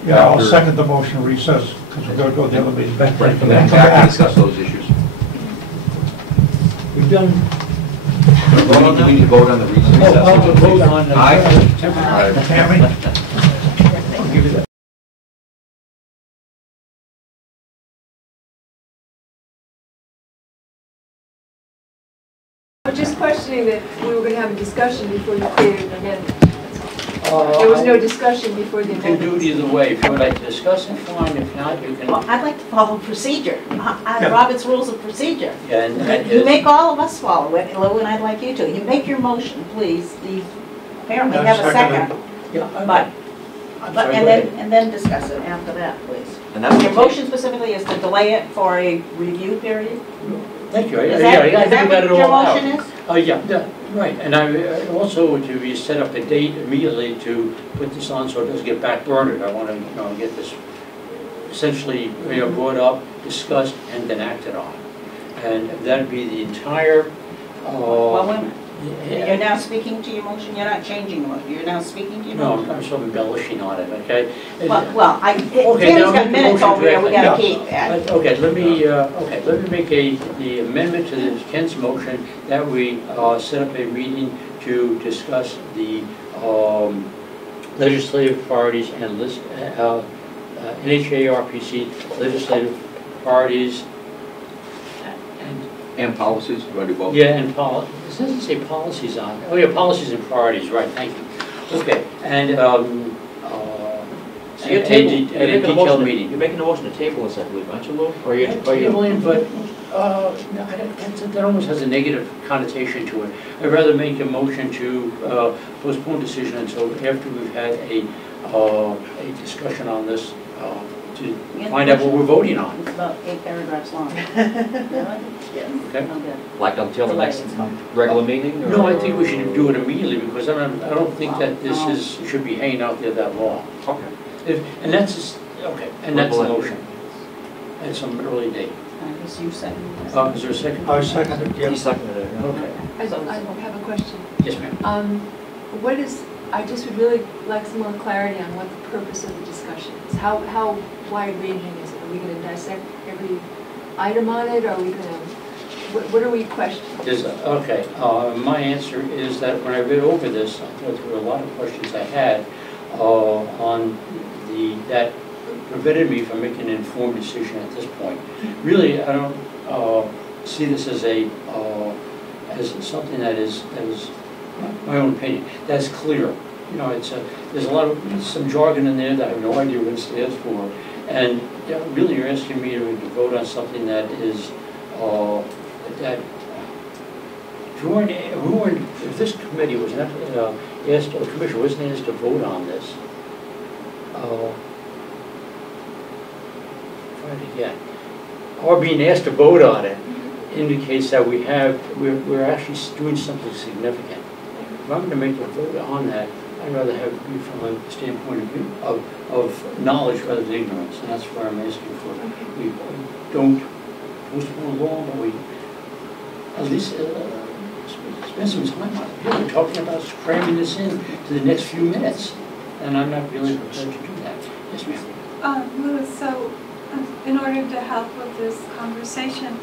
Yeah, I'll second the motion, recess, because we've got to go to the other meeting. Right, and then back and discuss those issues. We've done... Do we need to vote on the recess? Oh, vote on... Aye. Tammy? I'll give you that. I'm just questioning that we were going to have a discussion before you created an amendment. There was no discussion before the You can amendment. do it either way. If you would like to discuss it, fine. If not, you can... Well, I'd like to follow procedure, Robert's Rules of Procedure. Yeah, and that You is- make all of us follow it, Lou, and I'd like you to. You make your motion, please. You apparently have a second, Yeah, okay. but, I'm sorry, and go ahead. then discuss it after that, please. And that's Your motion specifically is to delay it for a review period? Thank you. Is Yeah, that, I is think that we got it what your all out. motion is? Yeah, right. And I also to set up a date immediately to put this on so it doesn't get backburnered. I want to get this essentially brought up, discussed, and then acted on. And that'd be the entire... Well, wait a minute. You're now speaking to your motion, you're not changing the motion, you're now speaking to your No, motion? I'm sort of embellishing on it, okay? Well, Okay, Tammy's now got make the minutes motion over here, we gotta directly. keep that. Okay, let me make the amendment to Ken's motion that we set up a meeting to discuss the legislative priorities and list, NHARPC legislative priorities. And policies, you want to do both? Yeah, and it doesn't say policies on it. Oh, yeah, policies and priorities, right, thank you. Okay, and So you're a making a detailed motion, meeting. you're making a motion to table this, I believe, aren't you, Lou? Or you, Tabling, but no, that almost has a negative connotation to it. I'd rather make a motion to postpone decision until after we've had a discussion on this to find out what we're voting on. It's about 8 paragraphs long. Really? Yes. Okay. No good. like until the next regular meeting? No, or- I think we should do it immediately because I don't think that this should be hanging out there that long. Okay. And that's okay. And that's the motion. At some early date. I guess you seconded it. Is there a second? I second it, He yeah. seconded it, yeah. Okay. I have a question. Yes, ma'am. I just would really like some more clarity on what the purpose of the discussion is. How wide-ranging is it? Are we going to dissect every item on it? Are we going to, what are we questioning? Okay, my answer is that when I read over this, I thought there were a lot of questions I had on that prevented me from making an informed decision at this point. Really, I don't see this as as something that is my own opinion. That's clear. You know, there's a lot of some jargon in there that I have no idea what it stands for, and really, you're asking me to vote on something that is that. If this committee was not asked, or commission wasn't asked to vote on this, try it again, or being asked to vote on it, indicates that we're actually doing something significant. If I'm going to make a vote on that, I'd rather have it be from a standpoint of view of knowledge rather than ignorance, and that's where I'm asking for. We don't postpone law, but we at least spend some time on it. Here we're talking about cramming this in to the next few minutes, and I'm not really prepared to do that. Yes, ma'am. Louis, so in order to help with this conversation,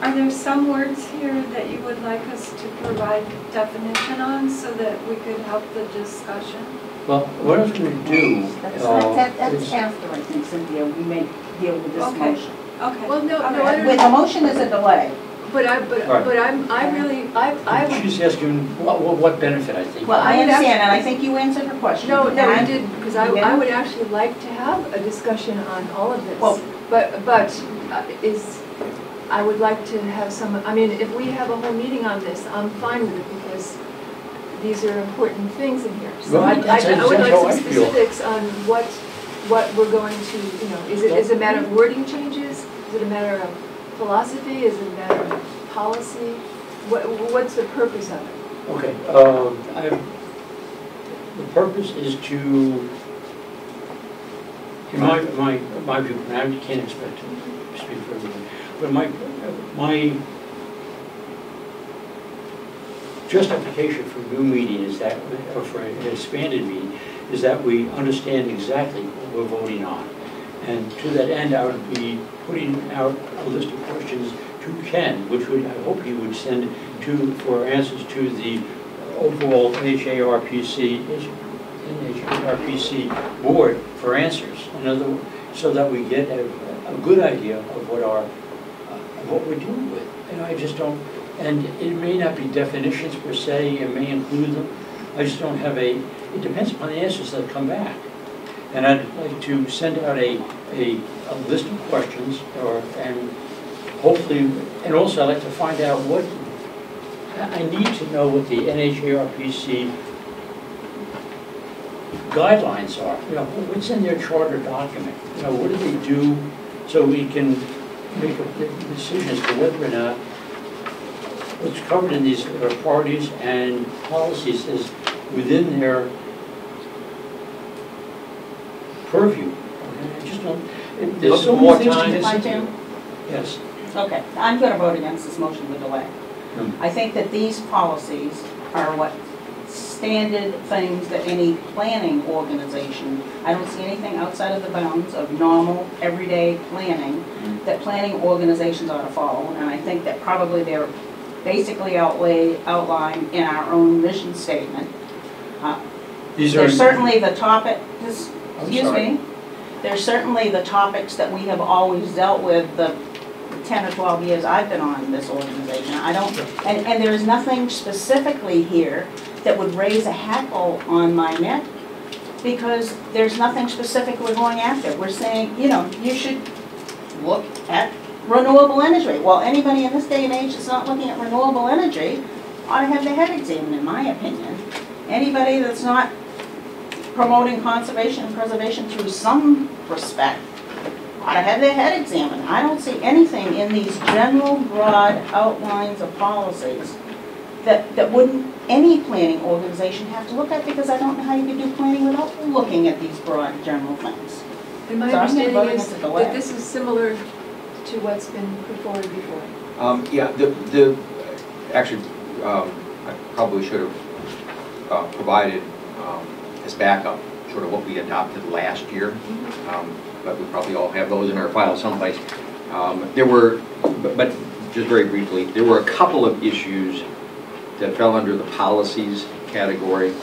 are there some words here that you would like us to provide definition on so that we could help the discussion? Well, what I was going to do That's is... after, I think, Cynthia, we may deal with this Okay. motion. Okay. Well, no, Okay. no, I don't With the motion is a delay. But Right. I would, She's asking what benefit, I think. Well, I I would understand, and I actually- think you answered her question. no, And you I'm- didn't, because You I didn't? would actually like to have a discussion on all of this. Well- But I would like to have some, I mean, if we have a whole meeting on this, I'm fine with it because these are important things in here. So Right, I would that's like how I some feel. specifics on what we're going to, is it a matter of wording changes? Is it a matter of philosophy? Is it a matter of policy? What's the purpose of it? Okay, the purpose is to, in my view, and I can't expect to speak for everyone, but my justification for a new meeting is that, or for an expanded meeting, is that we understand exactly what we're voting on. And to that end, I would be putting out a list of questions to Ken, which would, I hope he would send for answers to the overall NHARPC board for answers. In other words, so that we get a good idea of what we're dealing with. And I just don't, and it may not be definitions per se, it may include them. I just don't have it depends upon the answers that come back. And I'd like to send out a list of questions, and hopefully, and also I'd like to find out I need to know what the NHARPC guidelines are. You know, what's in their charter document? You know, what do they do so we can make a decision as to whether or not what's covered in these priorities and policies is within their purview. Okay? I just don't. There's so many things to consider. Yes. Okay, I'm going to vote against this motion with delay. I think that these policies are what standard things that any planning organization, I don't see anything outside of the bounds of normal, everyday planning that planning organizations ought to follow. And I think that probably they're basically outlined in our own mission statement. There's certainly the topic, excuse me, there's certainly the topics that we have always dealt with the 10 or 12 years I've been on this organization. I don't, and there is nothing specifically here that would raise a hackle on my neck, because there's nothing specific we're going after. We're saying, you know, you should look at renewable energy. Well, anybody in this day and age that's not looking at renewable energy ought to have their head examined, in my opinion. Anybody that's not promoting conservation and preservation through some respect ought to have their head examined. I don't see anything in these general, broad outlines of policies that wouldn't any planning organization have to look at, because I don't know how you could do planning without looking at these broad, general things. And my understanding is that this is similar to what's been put forward before. Yeah, actually, I probably should have provided as backup sort of what we adopted last year. But we probably all have those in our file someplace. There were, but just very briefly, there were a couple of issues that fell under the policies category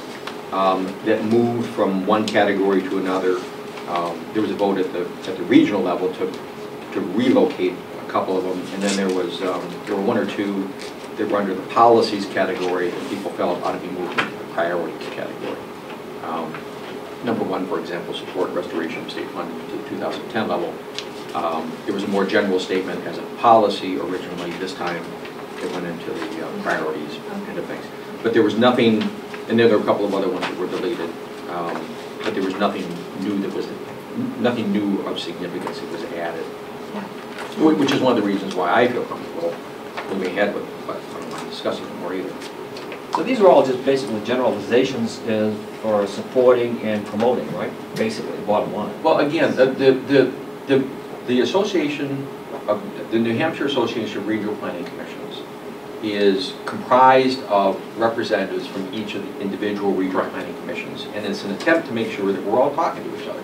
that moved from one category to another. There was a vote at the regional level to relocate a couple of them, and then there were one or two that were under the policies category that people felt ought to be moved into the priorities category. Number one, for example, support restoration of state funding to the 2010 level. There was a more general statement as a policy originally. This time it went into the priorities kind of things. But there was nothing, and there were a couple of other ones that were deleted, but there was nothing new of significance that was added. Which is one of the reasons why I feel comfortable moving ahead with it, but I don't mind discussing it more either. So these are all just basically generalizations for supporting and promoting, right? Basically, bottom line. Well, again, the association of the New Hampshire Association of Regional Planning Commissions is comprised of representatives from each of the individual regional planning commissions, and it's an attempt to make sure that we're all talking to each other,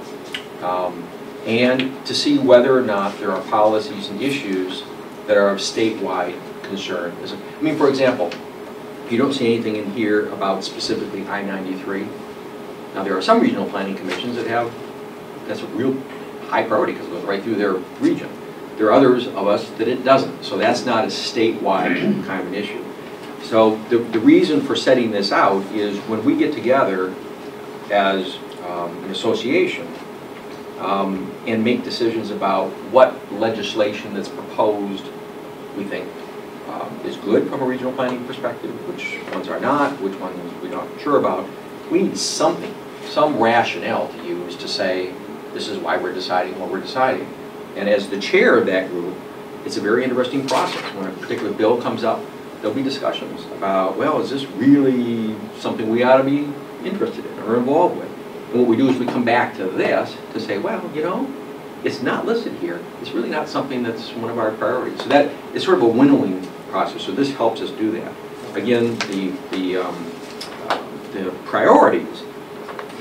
and to see whether or not there are policies and issues that are of statewide concern. I mean, for example, you don't see anything in here about specifically I-93. Now, there are some regional planning commissions that's a real high priority because it goes right through their region. There are others of us that it doesn't, so that's not a statewide kind of an issue. So the reason for setting this out is when we get together as an association and make decisions about what legislation that's proposed we think is good from a regional planning perspective, which ones are not, which ones we're not sure about. We need something, some rationale to use to say this is why we're deciding what we're deciding. And as the chair of that group, it's a very interesting process. When a particular bill comes up, there'll be discussions about, well, is this really something we ought to be interested in or involved with? And what we do is we come back to this to say, well, you know, it's not listed here. It's really not something that's one of our priorities. So that is sort of a winnowing process. So this helps us do that. Again, the priorities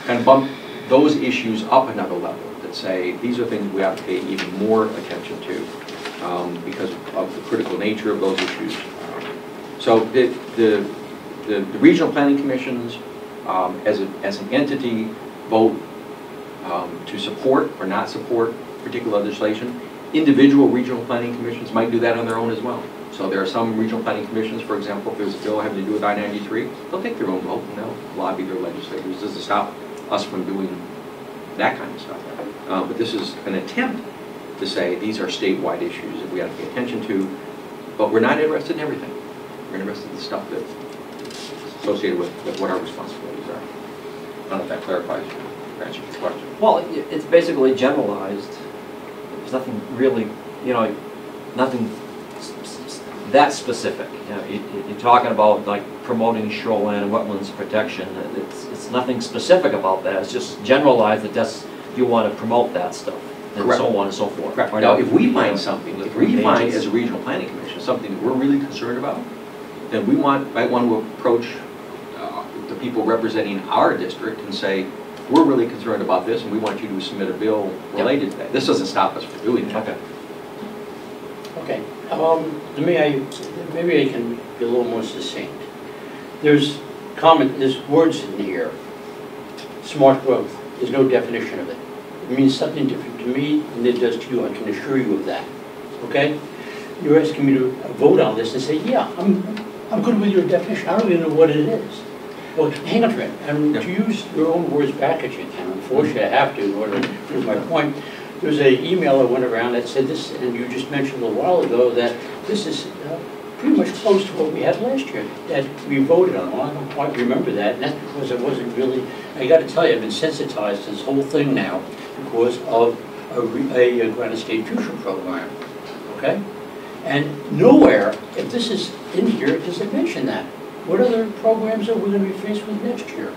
kind of bump those issues up another level that say these are things we have to pay even more attention to because of the critical nature of those issues. So the regional planning commissions as an entity vote to support or not support particular legislation. Individual regional planning commissions might do that on their own as well. So there are some regional planning commissions, for example, if there's a bill having to do with I-93, they'll take their own vote and they'll lobby their legislators. This doesn't stop us from doing that kind of stuff. But this is an attempt to say these are statewide issues that we have to pay attention to, but we're not interested in everything. We're interested in the stuff that's associated with what our responsibilities are. I don't know if that clarifies or answers your question. Well, it's basically generalized. There's nothing really, nothing that specific. You're talking about like promoting shoreline and wetlands protection. It's nothing specific about that. It's just generalized that you want to promote that stuff and Correct. so on and so forth. Correct. Now, if we find something, if we find as a regional planning commission something that we're really concerned about, then we might want to approach the people representing our district and say, we're really concerned about this and we want you to submit a bill related to that. This doesn't stop us from doing that. Okay. Okay, maybe I can be a little more succinct. There's words in here. Smart growth. There's no definition of it. It means something different to me than it does to you. I can assure you of that. Okay? You're asking me to vote on this and say, yeah, I'm good with your definition. I don't even know what it is. Well, hang on a minute. And to use your own words back at you, Ken, unfortunately I have to in order to prove my point. There's an email that went around that said this, and you just mentioned a little while ago that this is pretty much close to what we had last year that we voted on. Well, I don't quite remember that, and that's because I wasn't really, I got to tell you, I've been sensitized to this whole thing now because of a Granite State Future program, okay? And nowhere, if this is in here, does it mention that. What other programs are we going to be faced with next year?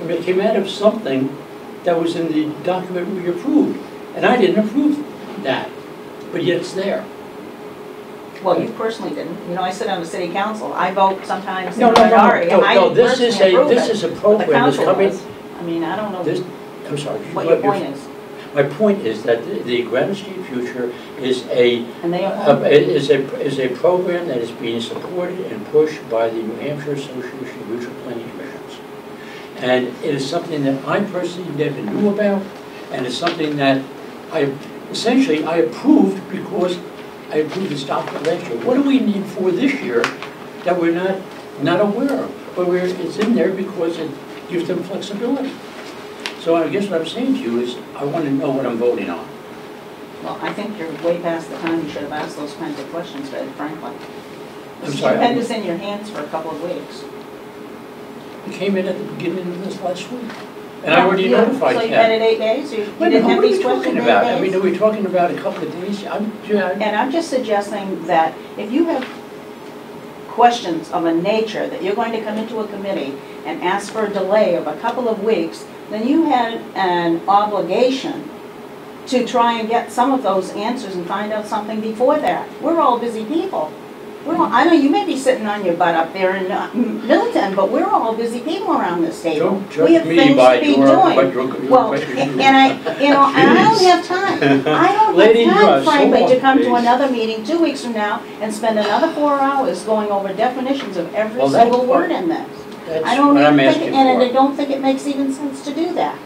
I mean, it came out of something that was in the document we approved. And I didn't approve that, but yet it's there. Well, you personally didn't. I sit on the city council. I vote sometimes in No, minority. this is a program that's coming. I mean, I don't know I'm sorry. what your point is. My point is that the Granite State Future is a program that is being supported and pushed by the New Hampshire Association of Regional Planning Commissions. And it is something that I personally never knew about, and it's something that I approved because I approved this document last year. What do we need for this year that we're not aware of? But it's in there because it gives them flexibility. So I guess what I'm saying to you is I want to know what I'm voting on. Well, I think you're way past the time you should have asked those kinds of questions, frankly. I'm sorry. You've had this in your hands for a couple of weeks. It came in at the beginning of this last week. And I already notified So Ken. you've had it 8 days? You didn't What have are these we questions talking in 8 about? days? I mean, are we talking about a couple of days? And I'm just suggesting that if you have questions of a nature that you're going to come into a committee and ask for a delay of a couple of weeks, then you had an obligation to try and get some of those answers and find out something before that. We're all busy people. I know you may be sitting on your butt up there in Middleton, but we're all busy people around this table. Don't judge We have me things by to be your doing. Well, and I don't have time. I don't Lady, have you are time, so frankly, to come to off base. another meeting 2 weeks from now and spend another 4 hours going over definitions of every Well, that single part- word in this. That's I don't what I'm even think, asking and I for. don't think it makes even sense to do that.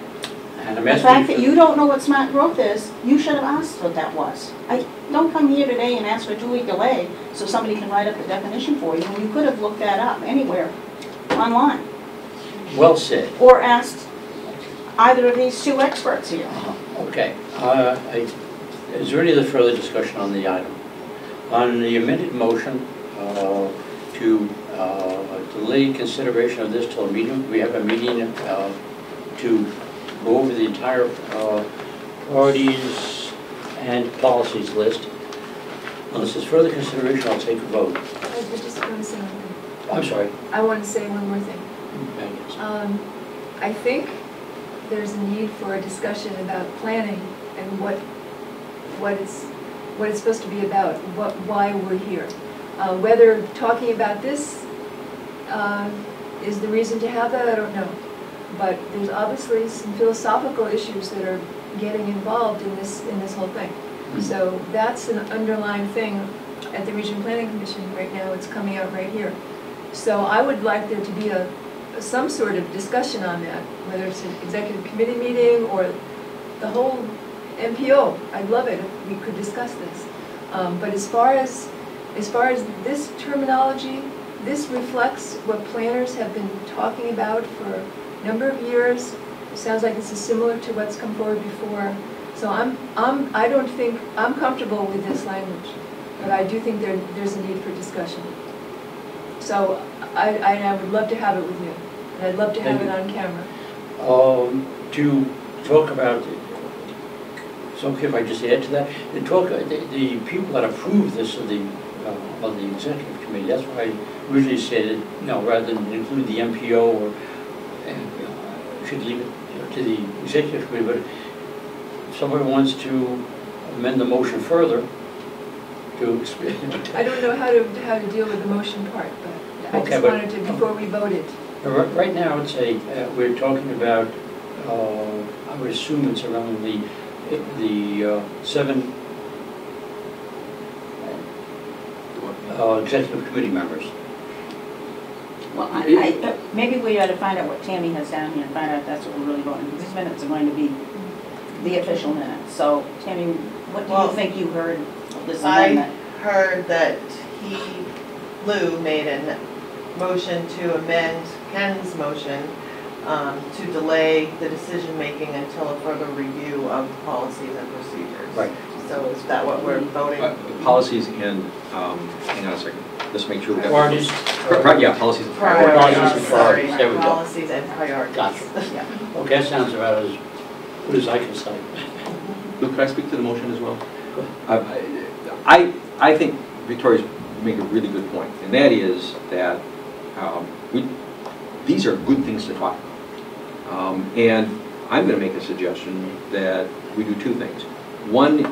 And I'm The asking fact that for- you don't know what smart growth is, you should have asked what that was. Don't come here today and ask for a 2-week delay so somebody can write up the definition for you, and you could have looked that up anywhere online. Well said. Or asked either of these 2 experts here. Okay. Is there any other further discussion on the item? On the amended motion to delay consideration of this till a meeting, we have a meeting to go over the entire priorities and policies list. Unless there's further consideration, I'll take a vote. I just want to say one thing. I'm sorry. I want to say one more thing. Yes. I think there's a need for a discussion about planning and what it's supposed to be about, why we're here. Whether talking about this is the reason to have that, I don't know. But there's obviously some philosophical issues that are getting involved in this whole thing. So that's an underlying thing at the Regional Planning Commission right now. It's coming out right here. So I would like there to be some sort of discussion on that, whether it's an executive committee meeting or the whole MPO. I'd love it if we could discuss this. But as far as this terminology, this reflects what planners have been talking about for a number of years. It sounds like this is similar to what's come forward before. So I don't think I'm comfortable with this language, but I do think there's a need for discussion. So I would love to have it with you, and I'd love to have it on camera. To talk about, it's okay if I just add to that. The people that approve this on the executive committee. That's why I originally said rather than include the MPO or should leave it to the executive committee. But if somebody wants to amend the motion further, I don't know how to deal with the motion part, but I just wanted to before we voted. Right now, it's we're talking about. I would assume it's around the 7 executive committee members. Well, maybe we ought to find out what Tammy has down here and find out if that's what we're really voting. These minutes are going to be the official minutes. So, Tammy, what do you think you heard of this amendment? I heard that Lou made a motion to amend Ken's motion to delay the decision-making until a further review of policies and procedures. Right. So is that what we're voting? Policies and, hang on a second, let's make sure we got. Priorities. Yeah, policies and Priorities. priorities. Sorry, There we go. policies and priorities. Gotcha. Yeah. Okay, that sounds about as good as I can say. Luke, can I speak to the motion as well? I think Victoria's made a really good point, and that is that these are good things to talk about. And I'm going to make a suggestion that we do two things. One,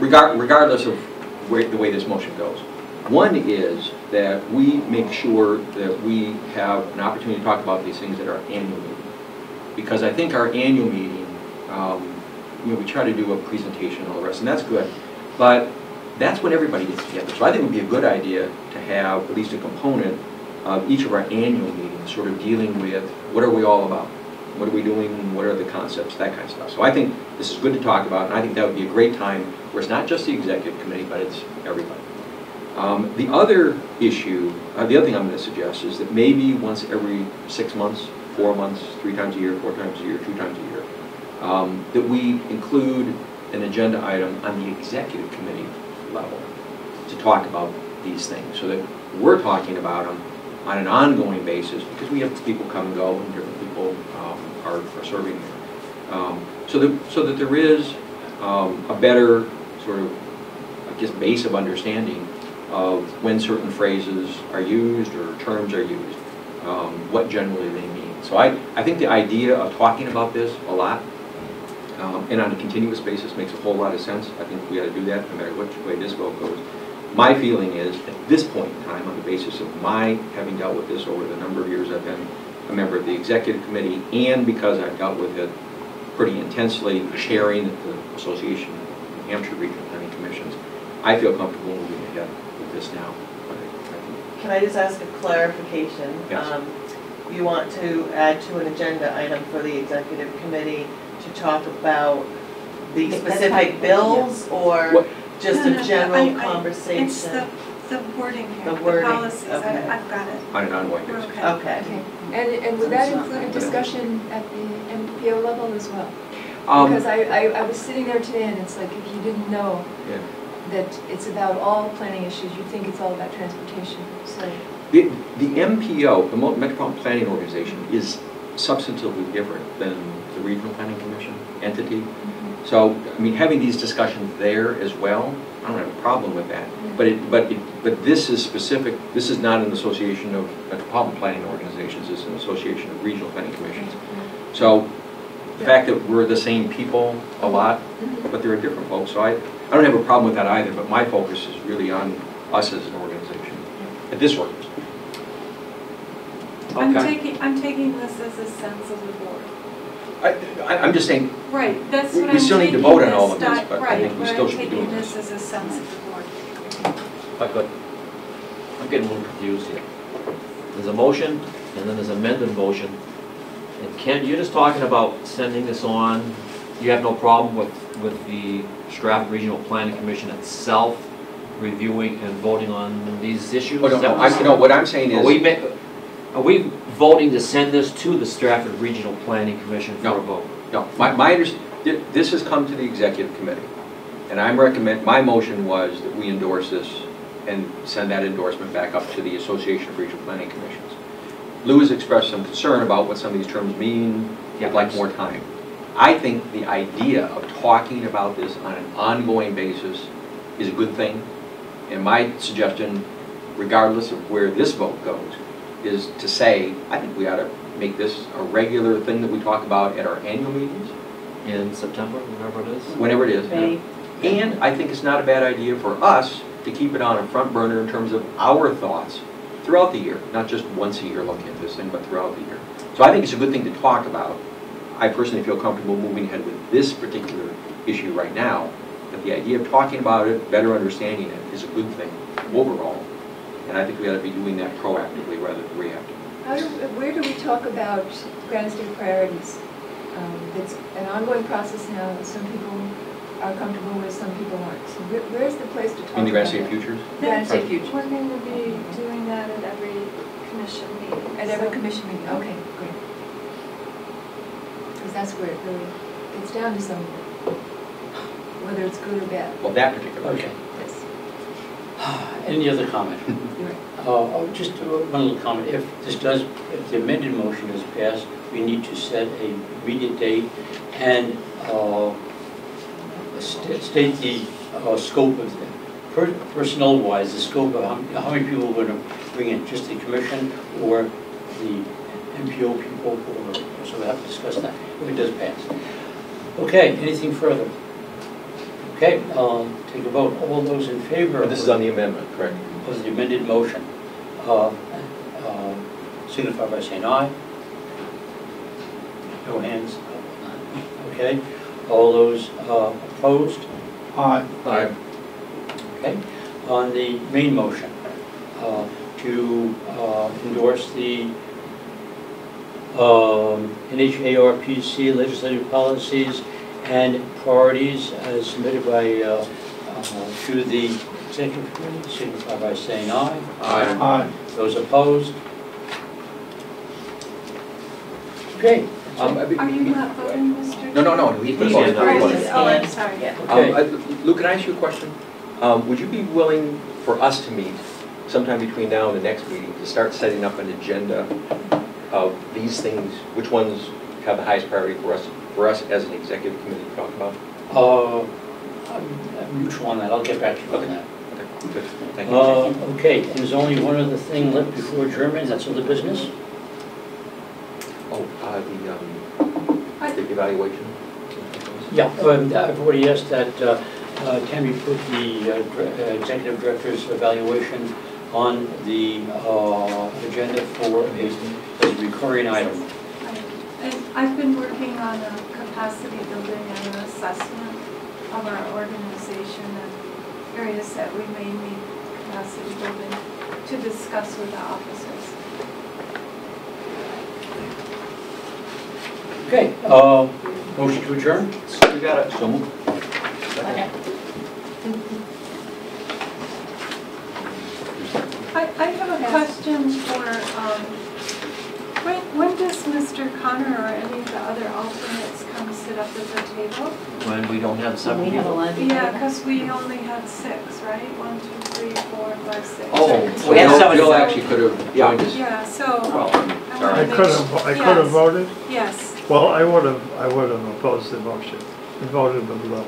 regardless of the way this motion goes, one is that we make sure that we have an opportunity to talk about these things at our annual meeting. Because I think our annual meeting, we try to do a presentation and all the rest, and that's good. But that's when everybody gets together. So I think it would be a good idea to have at least a component of each of our annual meetings sort of dealing with what are we all about? What are we doing? What are the concepts? That kind of stuff. So I think this is good to talk about, and I think that would be a great time where it's not just the executive committee, but it's everybody. The other issue, the other thing I'm going to suggest is that maybe once every 6 months, 4 months, 3 times a year, 4 times a year, 2 times a year, that we include an agenda item on the executive committee level to talk about these things, so that we're talking about them on an ongoing basis, because we have people come and go and different people are serving there. So that there is a better sort of, I guess, base of understanding of when certain phrases are used or terms are used, what generally they mean. So I think the idea of talking about this a lot and on a continuous basis makes a whole lot of sense. I think we ought to do that no matter which way this vote goes. My feeling is, at this point in time, on the basis of my having dealt with this over the number of years I've been a member of the executive committee, and because I've dealt with it pretty intensely, chairing the Association of New Hampshire Regional Planning Commissions, I feel comfortable moving ahead with this now. Can I just ask a clarification? Yes. You want to add to an agenda item for the executive committee to talk about the specific bills, or What? just a general conversation? It's the wording here, The the wording, policies, okay. I've got it. On an ongoing We're basis. okay. Okay. And would that include a discussion at the MPO level as well? Because I was sitting there today, and it's like, if you didn't know that it's about all planning issues, you'd think it's all about transportation. So The MPO, the Metropolitan Planning Organization, is substantively different than the Regional Planning Commission entity. So, I mean, having these discussions there as well, I don't have a problem with that. But this is specific, this is not an association of metropolitan planning organizations, it's an association of regional planning commissions. So, the fact that we're the same people a lot, but there are different folks, so I don't have a problem with that either, but my focus is really on us as an organization, at this organization. Okay. I'm taking this as a sense of the board. I'm just saying, Right, that's what I'm we still need to taking vote on all of this this, but I think we still should be doing I'm taking this. this as a sense of the board. But I'm getting a little confused here. There's a motion, and then there's an amended motion. And Ken, you're just talking about sending this on, you have no problem with the Strafford Regional Planning Commission itself reviewing and voting on these issues? Oh, no, what I'm saying is... Are we voting to send this to the Strafford Regional Planning Commission for a vote? No, this has come to the executive committee, and my motion was that we endorse this and send that endorsement back up to the Association of Regional Planning Commissions. Lou has expressed some concern about what some of these terms mean. He'd like more time. I think the idea of talking about this on an ongoing basis is a good thing, and my suggestion, regardless of where this vote goes, is to say, I think we ought to make this a regular thing that we talk about at our annual meetings. In September, whenever it is? Whenever it is. May. And I think it's not a bad idea for us to keep it on a front burner in terms of our thoughts throughout the year, not just once a year looking at this thing, but throughout the year. So I think it's a good thing to talk about. I personally feel comfortable moving ahead with this particular issue right now, but the idea of talking about it, better understanding it, is a good thing overall. And I think we ought to be doing that proactively rather than reactively. Where do we talk about Granite State priorities? It's an ongoing process now that some people are comfortable with, some people aren't. So where's the place to talk about In the Granite State that? Futures? Granite State Futures. We're going to be doing that at every commission meeting. At every so- commission meeting, okay, great. Because that's where it really gets down to something, whether it's good or bad. Well, that particular. Okay. Yes, Any other comment? you're right. Just one little comment. If the amended motion is passed, we need to set a immediate date and state the scope of the, personnel-wise, the scope of how many people we're going to bring in, just the commission or the MPO people, or so we'll have to discuss that if it does pass. Okay, anything further? Okay, take a vote. All those in favor? This is on the amendment, correct? Of the amended motion, signify by saying aye. No hands. Okay. All those opposed? Aye. Aye. Okay. On the main motion, to endorse the NHARPC legislative policies and priorities as submitted by to the executive committee, signify by saying aye. Aye. Aye. Those opposed? Okay. Are you not voting, Mr.? No, he put He's it in. Oh, I'm sorry. Okay. Lou, can I ask you a question? Would you be willing for us to meet sometime between now and the next meeting to start setting up an agenda of these things, which ones have the highest priority for us as an executive committee to talk about? I'm neutral on that. I'll get back to you on that. Okay, good. Thank you. Okay, and there's only one other thing left before adjournment, that's other business. The evaluation? Yeah, I've already asked that Tammy put the executive director's evaluation on the agenda for a recurring item. And I've been working on a capacity building and an assessment of our organization and areas that we may need capacity building to discuss with the officers. Okay, motion to adjourn? You got it. So moved. Okay. I have a question for, when does Mr. Connor or any of the other alternates come sit up at the table? When we don't have seven We have a people. lot of. Yeah, because we only had 6, right? 1, 2, 3, 4, 5, 6. Oh, We had seven. Bill actually could have joined us. Yeah, so. Well, I sorry. wanna I could have Yes. voted? Yes. Well, I would have opposed the motion. and voted them below.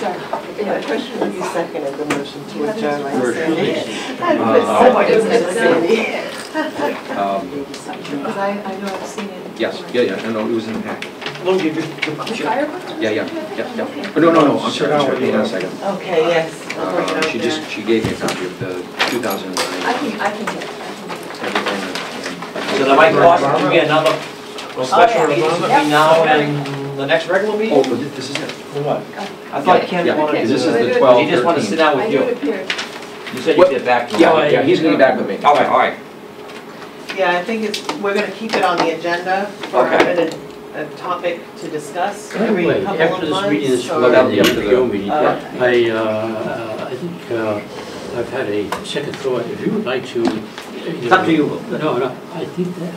Sorry, yeah, a question. You seconded the motion to Yeah, adjourn, that's like right. Sandy. Because I know I've seen it. Yes, yeah, no, it was in the packet. The fire department? Yeah. Okay. Oh, no, I'm sorry, hang on a second. Okay, yes, I'll bring it out She there. she gave me a copy of the 2009. I can get it. So there might possibly be another special yeah. meeting Yep. between now and the next regular Oh, meeting? but this is it. For what? I thought Ken Yeah, wanted to. this is the He 12, He just wanted to sit down I with do you. it here. You said What? you'd get back to him. Yeah, he's gonna be back with me. Okay, all right. Yeah, I think we're gonna keep it on the agenda for Okay. a topic to discuss every Anyway, couple after of this meeting, months. this or- will that'll be be the up to MPO the- meeting. Okay. I think I've had a second thought. If you would like to. It's up to you. No, I think that.